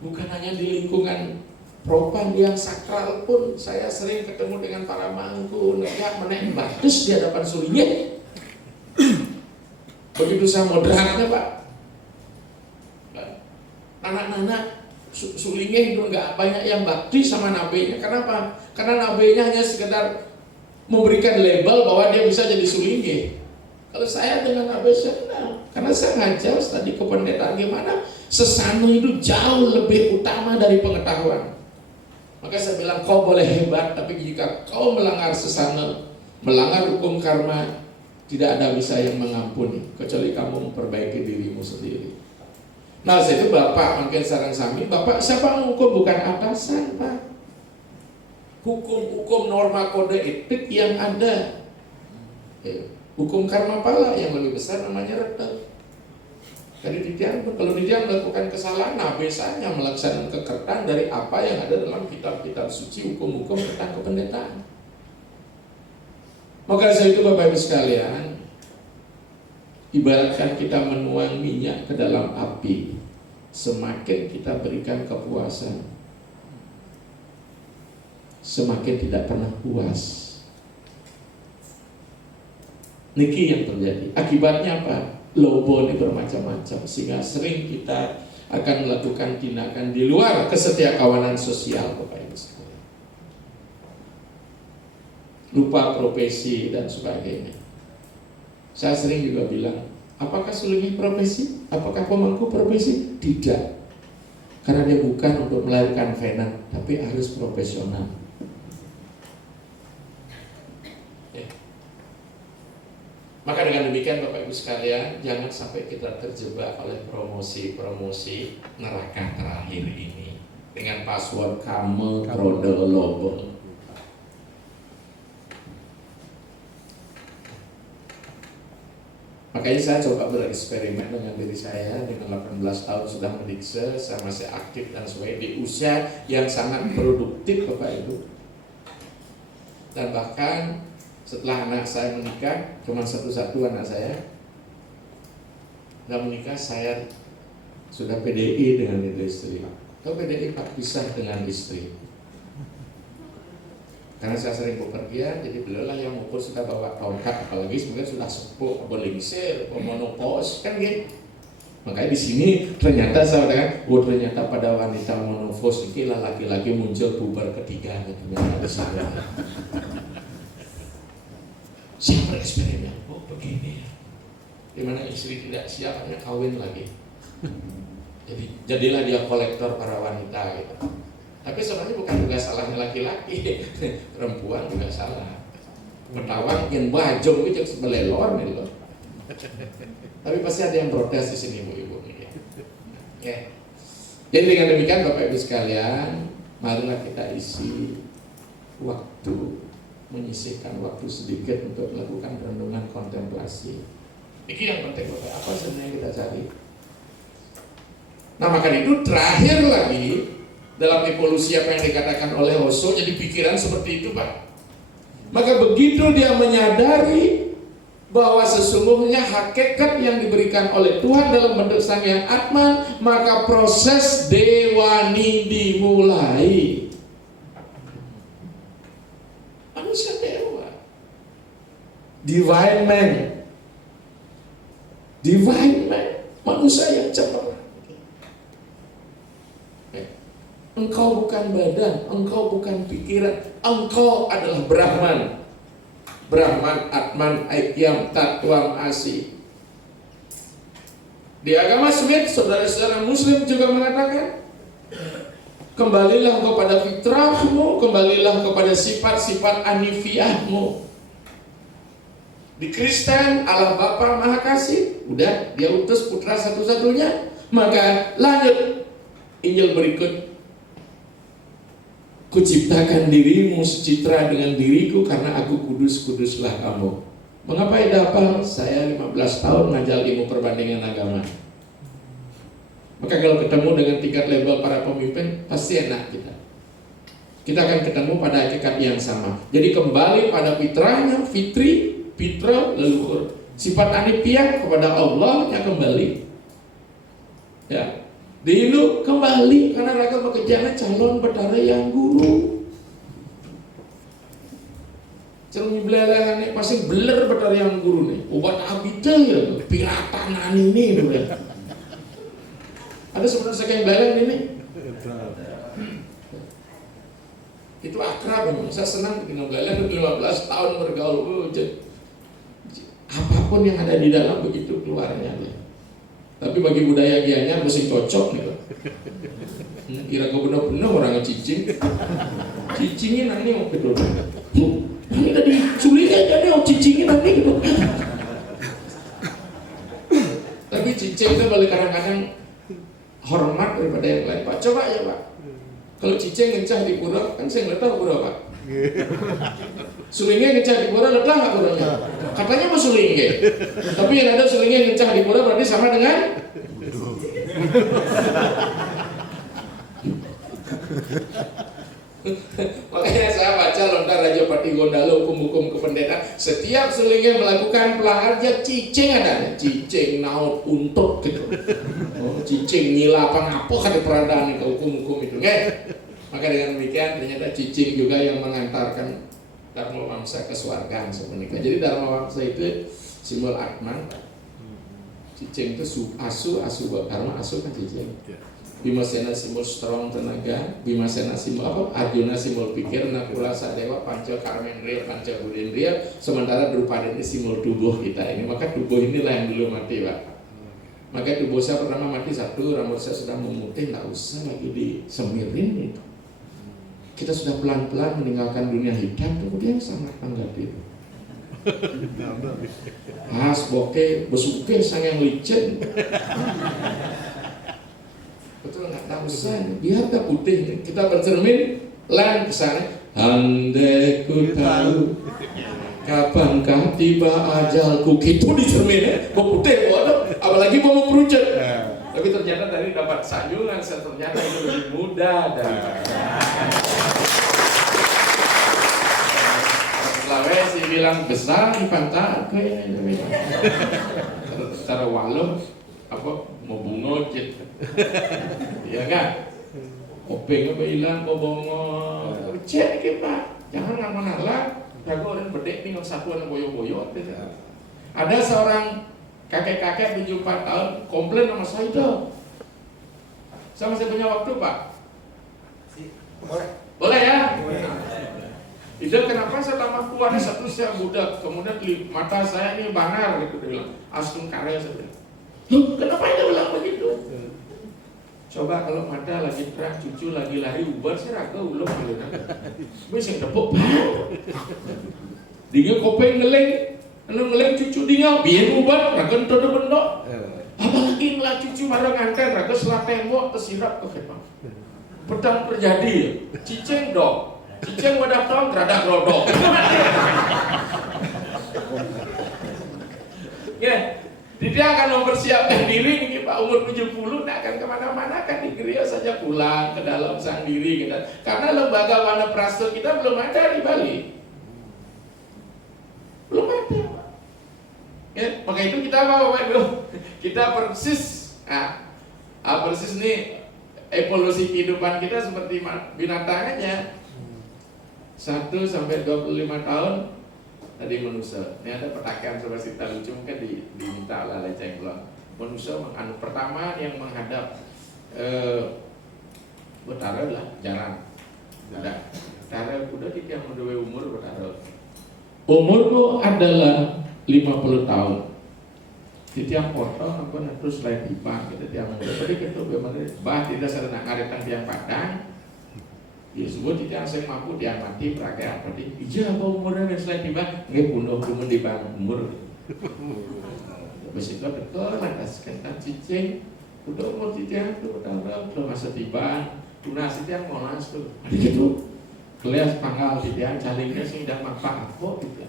Bukan hanya di lingkungan propan yang sakral pun, saya sering ketemu dengan para mangku negak menembak terus di hadapan sulinya. Begitu saya moderatnya Pak, anak-anak sulingnya itu nggak banyak yang bakti sama nabenya. Kenapa? Karena nabenya hanya sekedar memberikan label bahwa dia bisa jadi sulingnya. Kalau saya dengan nabe saya enggak, karena saya ngajar tadi kependetaan gimana sesana itu jauh lebih utama dari pengetahuan. Maka saya bilang kau boleh hebat, tapi jika kau melanggar sesana, melanggar hukum karma, tidak ada bisa yang mengampuni kecuali kamu memperbaiki dirimu sendiri. Nah, itu Bapak mungkin saran kami, Bapak siapa menghukum? Bukan atasan, Pak. Hukum-hukum norma kode etik yang ada. Hukum karma pala yang lebih besar namanya retel. Jadi Didian pun kalau Didian melakukan kesalahan, nah biasanya melaksanakan kekertan dari apa yang ada dalam kitab-kitab suci hukum-hukum tentang kependetaan. Maka dari itu Bapak Ibu sekalian, ibaratkan kita menuang minyak ke dalam api, semakin kita berikan kepuasan, semakin tidak pernah puas. Niki yang terjadi. Akibatnya apa? Lobo ini bermacam-macam, sehingga sering kita akan melakukan tindakan di luar kesetiakawanan sosial, Bapak Ibu sekalian. Lupa profesi dan sebagainya. Saya sering juga bilang, apakah sulingnya profesi? Apakah pemangku profesi? Tidak. Karena dia bukan untuk melahirkan venan, tapi harus profesional. Ya. Maka dengan demikian Bapak Ibu sekalian, jangan sampai kita terjebak oleh promosi-promosi neraka terakhir ini dengan password kamu rode lobo. Makanya saya coba bereksperimen dengan diri saya. Dengan 18 tahun sudah mendikse, saya masih aktif dan sebagainya di usia yang sangat produktif Bapak Ibu. Dan bahkan setelah anak saya menikah, cuma satu-satu anak saya, dan menikah saya sudah PDI dengan istri. Kalau PDI Pak pisah dengan istri. Karena saya sering bepergian, jadi beliaulah yang mengukur, sudah bawa tongkat, apalagi sebenarnya sudah sepuh, belingsir, monopos, kan gitu. Makanya di sini ternyata saya katakan, oh ternyata pada wanita monopos ini lah laki-laki muncul puber ketiga, gitu. Saya bereksperimen, oh begini ya. Dimana istri tidak siap, hanya kawin lagi. Jadi jadilah dia kolektor para wanita, gitu. Tapi sebenarnya bukan juga salahnya laki-laki, perempuan juga salah. Petawang yang bajong itu sebelelor nih loh. Tapi pasti ada yang protes di sini ibu-ibu ya. Ya. Jadi dengan demikian Bapak Ibu sekalian, marilah kita isi waktu, menyisihkan waktu sedikit untuk melakukan renungan kontemplasi. Ini yang penting Bapak, apa sebenarnya kita cari? Nah maka itu terakhir lagi, Dalam evolusi apa yang dikatakan oleh Osho, jadi pikiran seperti itu, Pak. Maka begitu dia menyadari bahwa sesungguhnya hakikat yang diberikan oleh Tuhan dalam bentuk Sang Hyang Atman, maka proses dewani dimulai. Manusia dewa, divine man, manusia yang cemerlang. Engkau bukan badan, engkau bukan pikiran, engkau adalah Brahman. Brahman, Atman, Aikyam, Tatwam, Asi. Di agama Smith, saudara-saudara Muslim juga mengatakan, kembalilah kepada fitrahmu, kembalilah kepada sifat-sifat anifiahmu. Di Kristen, Allah Bapa Maha Kasih, udah dia utus putra satu-satunya. Maka lanjut Injil berikut, kuciptakan dirimu secitra dengan diriku karena aku kudus-kuduslah kamu. Mengapa Edapal? Saya 15 tahun ngajar ilmu perbandingan agama. Maka kalau ketemu dengan tingkat level para pemimpin, pasti enak kita. Kita akan ketemu pada hakikat yang sama. Jadi kembali pada fitrahnya, fitra, leluhur. Sifat anifiah kepada Allah yang kembali. Ya. Dulu kembali karena raga bekerjanya calon betara yang guru. Cermin belalang nih pasti beler betara yang guru nih. Obat abita ya, piratan ini udah. Ada sebenarnya sekian belalang ini. Itu akrab, saya senang dengan belalang 15 tahun bergaul. Apapun yang ada di dalam begitu keluarnya dia. Tapi bagi budaya Gianyar mesti cocok nih. Kira kau benar-benar orang cicing. Cicingin nanti mau kedua. Ini tadi sulit aja nih, cicingin nanti gitu. Tapi cicing itu balik kadang-kadang hormat daripada yang lain. Pak, coba ya Pak. Kalau cicing ngencah di pura, kan saya nggak tahu pura Pak. Sulingnya ngecah di pura, letak nggak puranya? Katanya mau sulingnya, tapi yang ada sulingnya ngecah di pura berarti sama dengan makanya saya baca lontar Raja Pati Gondalo hukum-hukum kependeta, setiap sulingnya melakukan pelanggar dia cicing ada, cicing naut untuk gitu, cicing nyilapang apa kan peradaan itu hukum-hukum itu, maka dengan demikian ternyata cicing juga yang mengantarkan Dharma Wangsa ke swarga sebenarnya. Jadi Dharma Wangsa itu simbol Atman. Cicing itu asu Dharma asu kan cicing. Bimasena simbol strong tenaga, Bimasena simbol apa? Arjuna simbol pikir, Nakula Sadewa, Panca Karmendriya, Panca Budendriya. Sementara Drupada ini simbol tubuh kita ini. Maka tubuh inilah yang dulu mati Pak. Maka tubuh saya pertama mati satu, rambut saya sudah memutih, nggak usah lagi disemirin itu. Kita sudah pelan-pelan meninggalkan dunia hitam, kemudian sangat tanggap itu. Mas boke besuke sang yang licin. Betul nggak tahu usah, biar tak putih. Kita bercermin, lan kesana. Andai ku tahu kapankah tiba ajalku, gitu di cermin, mau putih, apalagi mau merucut. Tapi ternyata tadi dapat sanjungan, ternyata itu lebih mudah daripada. Sulawesi bilang besar di pantai, cara walau apa mau bungo cit, ya kan? Openg apa hilang, kau bongo, cek kita, jangan ngalah, jago orang bedek nih nggak sapu orang boyo-boyo. Ada seorang kakek-kakek 74 tahun komplain sama saya itu. Saya masih punya waktu Pak? Boleh ya? Itu kenapa saya tambah tua nih, satu saya budak, kemudian mata saya ini banar gitu, dia bilang astung karya saya bilang. Kenapa dia bilang begitu? Coba kalau mata lagi terang, cucu lagi lari ubar, saya raga ulung gitu kan. Bisa tepuk dia kopeng ngeleng cucu dia biar ubat raga todo bendok. Apalagi ngelah cucu marah nganten raga selat tembok tersirap ke ketang. Petang terjadi cicing dok, cicing wadah tahun terhadap rodok. Ya, dia akan mempersiapkan diri ini Pak umur 70 tidak akan kemana-mana, kan di gereja saja pulang ke dalam sendiri kita. Karena lembaga Wanaprasta kita belum ada di Bali. Belum ada Pak. Ya, maka itu kita apa Bapak Ibu? Kita persis nih evolusi kehidupan kita seperti binatang aja. 1 sampai 25 tahun tadi manusia. Ini ada petakan coba kita lucu kan diminta oleh Cenglong. Manusia pertama yang menghadap bertaruh lah jarang. Udah kita yang udah umur bertaruh. Umurmu adalah 50 tahun. Tiang potong apa terus lain tiba kita tiang muda. Tadi kita bagaimana? Bah tidak sedang ngaretan tiang padang. Ya sebut tiang saya mampu tiang mati peragai apa di? Ija apa umurnya selain tiba? Nggak bunuh kumun di bang umur. Besok dekat lantas kentan cicing. Udah umur tiang tu udah masa tiba. Tunas tiang monas tu. Ada gitu. Kelas tanggal tiang calingnya sih dah mampak apa gitu.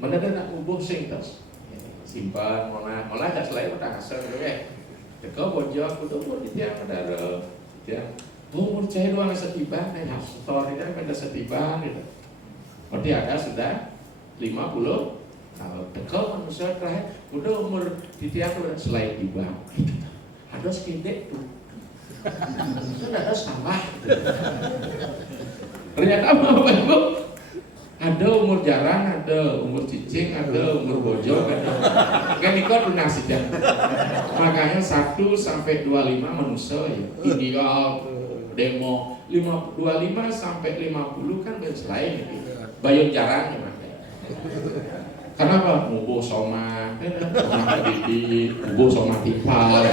Mana ada nak ubuh sing tas. Simpan, mola tak selain udah ngasih gitu ya. Teko bojok, udah buat dia pada dia. Umur saya doang setiban, story dia pada setiban gitu. Berarti ada sudah 50 tahun. Teko manusia terakhir, udah umur dia udah selain tiba. Ada sekindek tuh. Itu ada salah. Ternyata apa Ibu? Ada umur jarang, ada umur cicing, ada umur bojok, ada. Kan itu lunas saja. Makanya 1 sampai 25 manusia ya. Ideal demo 25 sampai 50 kan selain itu. Bayun jarang ya. Kenapa? Mubuh soma, soma didi, mubuh soma tipal.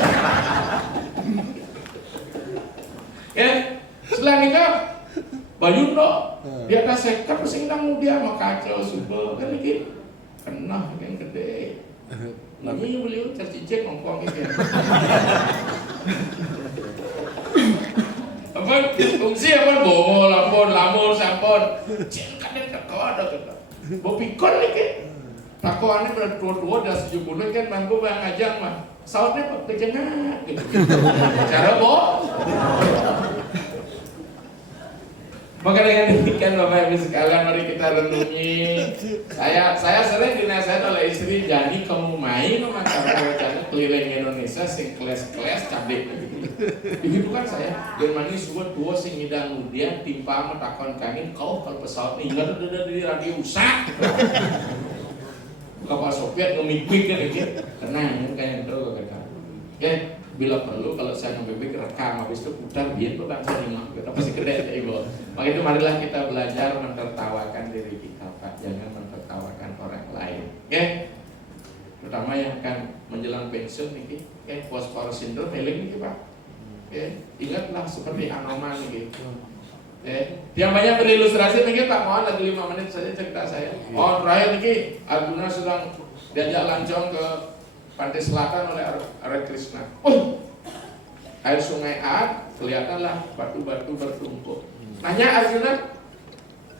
Ya, setelah nikah Bayun dok, di atas sekap sing nang dia mau kacau subuh kan iki kena yang gede. Nami beliau tercicik ngomong gitu. Apa fungsi apa bomo lamur sampun. Cek kadang teko ada gitu. Bo pikir lagi. Takoane tua-tua dah 70 kan manggo bang ajang mah. Sautnya kok kejengat gitu. Cara bo. Maka dengan demikian Bapak Ibu sekalian mari kita renungi. Saya sering dinasihat oleh istri, jadi kamu main sama cara keliling Indonesia sing kelas-kelas cabai begitu kan saya. Germani subuh tua sing ngidang kemudian timpa metakon kangin kau kalau pesawat nih nggak ada di radio rusak. Kapal Soviet ngemikik kan gitu. Tenang kayak itu kata. Ya bila perlu kalau saya ngebebek rekam habis itu putar biar tuh kan saya nyimak kita pasti gede ya Ibu. Maka itu marilah kita belajar mentertawakan diri kita Pak, jangan mentertawakan orang lain. Oke? Terutama yang akan menjelang pensiun nih, oke, post-power syndrome healing nih Pak. Oke, ingatlah seperti Anoman nih. Oke, yang banyak berilustrasi nih Pak, mohon lagi 5 menit saja cerita saya. Oh terakhir nih, Arjuna sedang diajak lancong ke pantai selatan oleh Hare Krishna. Oh, air sungai A kelihatanlah batu-batu bertumpuk. Nanya Arjuna,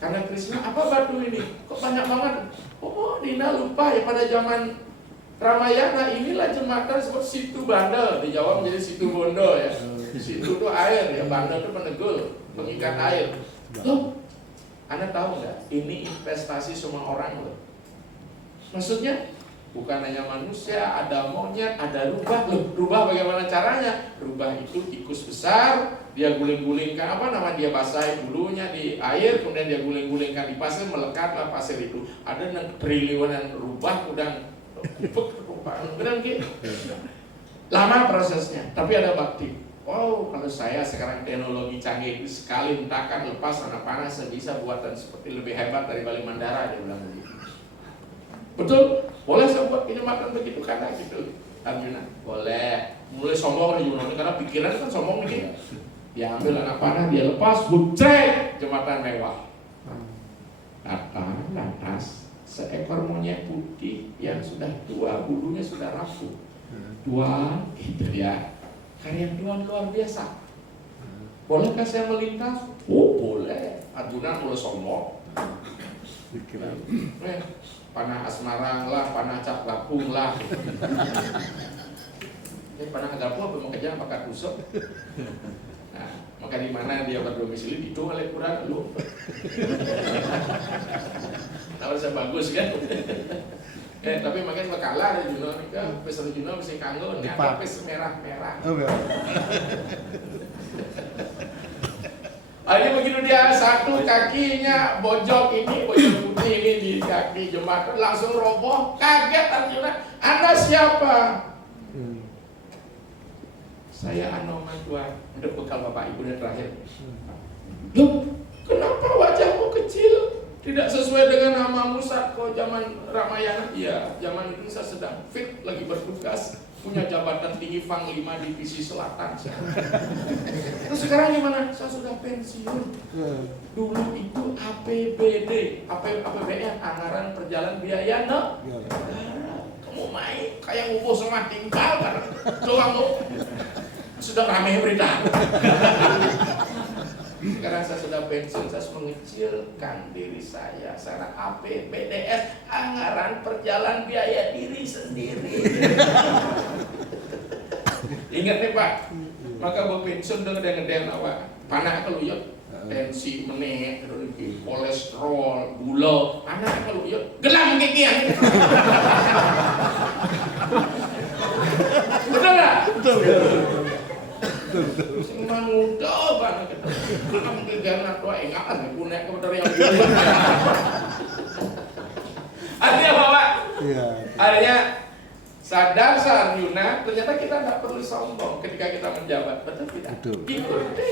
karena Krishna apa batu ini? Kok banyak banget? Oh, Dina lupa ya pada zaman Ramayana inilah jembatan seperti Situ Banda, di Jawa menjadi Situ Bondo ya. Situ itu air ya, Banda itu penegul, pengikat air. Loh, Anda tahu nggak? Ini investasi semua orang loh. Maksudnya? Bukan hanya manusia, ada monyet, ada rubah. Rubah bagaimana caranya? Rubah itu tikus besar, dia guling-gulingkan dia basahi bulunya di air, kemudian dia guling-gulingkan di pasir, melekatlah pasir itu. Ada triliunan rubah udang gitu. Lama prosesnya, tapi ada bakti. Wow, kalau saya sekarang teknologi canggih sekali hentakan lepas anak panas bisa buatan seperti lebih hebat dari Bali Mandara, dia bilang begitu. Betul? Boleh saya buat ini makan begitu karena gitu. Arjuna, boleh. Mulai sombong Yunani karena pikiran kan sombong nih. Dia ambil anak panah, dia lepas, bucek jembatan mewah. Datang lantas seekor monyet putih yang sudah tua, bulunya sudah rapuh. Tuan, itu dia. Karya Tuhan luar biasa. Bolehkah saya melintas? Oh boleh. Arjuna mulai sombong. Panah asmarang lah, panah cap lapung lah. Ini panah agapo apa mau kerja pakai kusuk. Nah, maka di mana dia berdomisili dihitung oleh Quran lu. Tahu saya bagus kan? Tapi makin bakalah ada Juno nih kan, peser Juno bisa kanggo, nyata pes merah-merah. Ini begitu dia satu kakinya bojok putih ini di kaki jembatan langsung roboh, kaget Arjuna. Anda siapa? Saya Anoman Tuhan. Untuk bekal Bapak Ibu dan terakhir. Loh, kenapa wajahmu kecil? Tidak sesuai dengan namamu saat kau zaman Ramayana. Iya, zaman itu saya sedang fit, lagi bertugas, punya jabatan tinggi Panglima Divisi Selatan. Terus sekarang gimana? Saya sudah pensiun. Dulu itu APBD, APBN, anggaran perjalanan biaya kamu main kayak ngumpul sama tinggal kan? Doang lo. Sudah ramai berita. Sekarang saya sudah pensiun, saya harus mengecilkan diri saya. Sekarang APBDS, anggaran perjalanan biaya diri sendiri. Ingat nih Pak, maka bawa pensiun dengan ngedeng awak. Panah keluyut, tensi menek, kolesterol, gula. Panah keluyut, gelang kikian. Betul nggak? Betul. Semua muda banget. Karena mungkin jangan tua enggak kan punya kebetulan yang artinya apa Pak? Iya. Artinya sadar Arjuna, ternyata kita tidak perlu sombong ketika kita menjabat, betul tidak? Betul. Ikuti,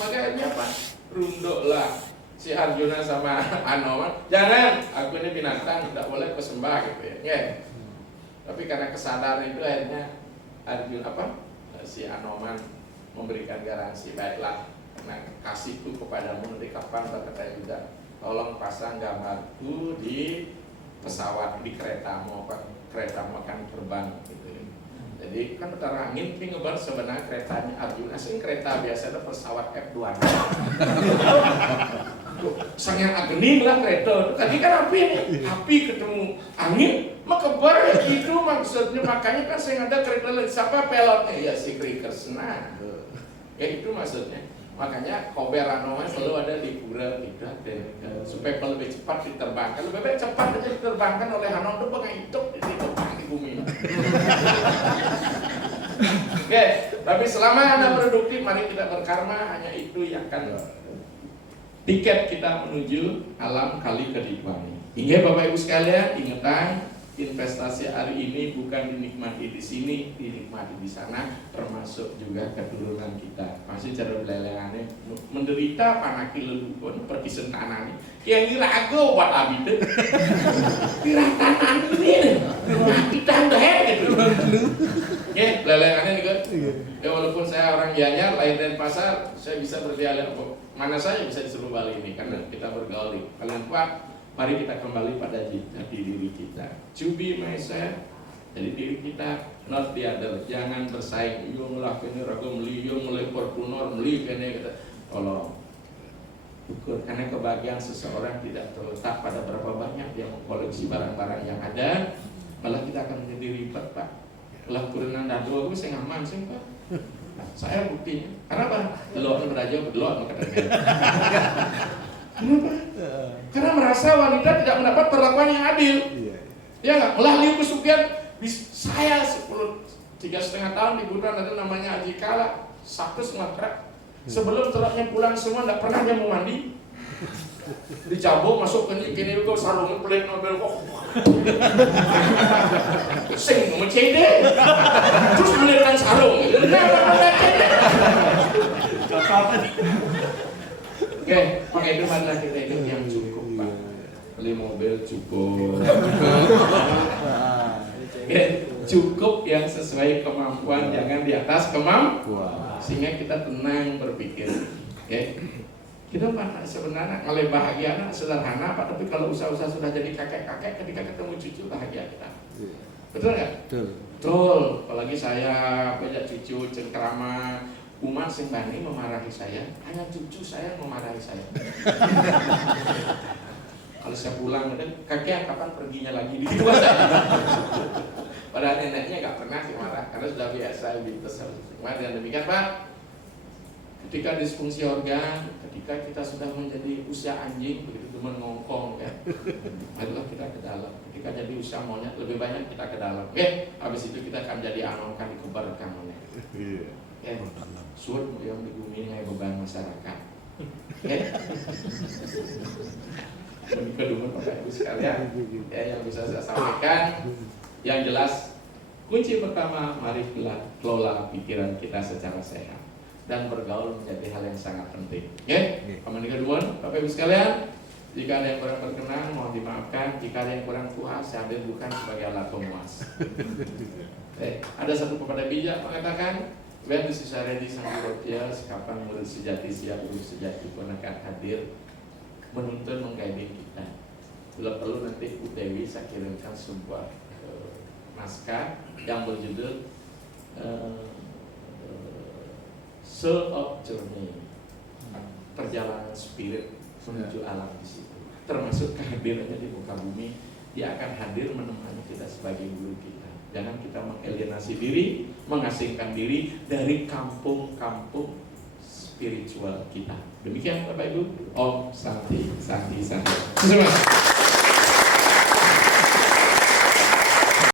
makanya Pak, runduklah si Arjuna sama Anoman. Jangan, aku ini binatang, tidak boleh persembah gitu ya. Tapi karena kesadaran itu akhirnya Arjuna si Anoman memberikan garansi, baiklah, karena kasihku kepadamu nanti kapan berkata juga, tolong pasang gambarku di pesawat, di keretamu, keretamu akan terbang gitu. Jadi kan utara angin ini ngebar sebenarnya keretanya Arjuna, sing kereta biasa ada pesawat F2. Sangat agening lah kereta, tadi kan api ketemu angin, maka bar itu maksudnya, makanya kan saya ada kereta lain, siapa pilotnya? Ya si Krishna. Ya itu maksudnya. Makanya Kober Anoman selalu ada di pura tidak supaya lebih cepat diterbangkan, lebih baik cepat aja diterbangkan oleh Hanon itu pengituk ditebang di bumi. Oke, tapi selama Anda produktif, mari kita berkarma, hanya itu yang akan tiket kita menuju alam kali kehidupan. Hingga Bapak Ibu sekalian, ingatan investasi hari ini bukan dinikmati di sini, dinikmati di sana, termasuk juga keturunan kita. Masih cara belelengannya menderita panaki leluhur pergi sentanani. Yang kira aku buat abi itu, kira tanah ini, kita hendak gitu. Ya, belelengannya juga. Ya walaupun saya orang Gianyar, lahir dan pasar, saya bisa berdialog. Mana saya bisa disuruh Bali ini karena kita bergaul. Kalian kuat. Mari kita kembali pada jati diri kita. To be myself, jadi diri kita, not the other. Jangan bersaing. Yo ngelakuin ragu meli, yo mulai perpunor meli kene kita. Tolong ukur, karena kebahagiaan seseorang tidak terletak pada berapa banyak yang mengkoleksi barang-barang yang ada, malah kita akan menjadi ribet Pak. Kalau kurenan dadu aku saya ngaman sih Pak. Nah, saya buktinya. Karena apa? Delok beraja berdelok makanya. Kenapa? Karena merasa wanita tidak mendapat perlakuan yang adil. Ya nggak? Lah Liu Kesugian, saya 3,5 tahun di Butan itu namanya Haji Kala, Sabtu Sumatera. Sebelum telaknya pulang semua, tidak pernah dia mau mandi. Dicabuk masuk ke gini itu sarung pelik Nobel kok. Sing mencede. Terus melihatkan sarung. Kenapa mencede? Apa? Oke, maka itu adalah kita hidup yang cukup Pak. Beli mobil cukup. Oke, cukup yang sesuai kemampuan, jangan di atas kemampuan. Sehingga kita tenang berpikir. Oke. Kita sebenarnya kalau bahagia sederhana Pak, tapi kalau usaha-usaha sudah jadi kakek-kakek, ketika ketemu cucu bahagia kita. Betul nggak? Betul. Apalagi saya banyak cucu cengkerama. Umat sing bani memarahi saya, hanya cucu saya memarahi saya. Kalau saya pulang, kakek kapan perginya lagi di situ saya. Padahal neneknya nggak pernah sih marah karena sudah biasa gitu. Dan demikian Pak, ketika disfungsi organ, ketika kita sudah menjadi usia anjing begitu teman ngongkong kan, marilah kita ke dalam. Ketika jadi usia monyet lebih banyak kita ke dalam. Habis itu kita akan jadi anokan dikebarkan monyet. Suat yang di bumi ini beban masyarakat. Kedua Bapak Ibu sekalian, yang bisa saya sampaikan, yang jelas kunci pertama, mari kelola pikiran kita secara sehat dan bergaul menjadi hal yang sangat penting. Kemudian kedua, Bapak Ibu sekalian, jika ada yang kurang berkenan, mohon dimaafkan. Jika ada yang kurang puas, saya ambil bukan sebagai alat pemuas. Ada satu pepatah bijak mengatakan, when the society sang rotias, kapan murid sejati siap guru sejati pun akan hadir menuntun mengguiding kita. Bila perlu nanti Bu Dewi saya kirimkan sebuah naskah yang berjudul Soul of Journey, perjalanan spirit menuju alam di situ. Termasuk kehadirannya di muka bumi, dia akan hadir menemani kita sebagai guru kita. Jangan kita mengalienasi diri, mengasingkan diri dari kampung-kampung spiritual kita. Demikian Bapak Ibu. Om Santi Santi Santi. Terima kasih.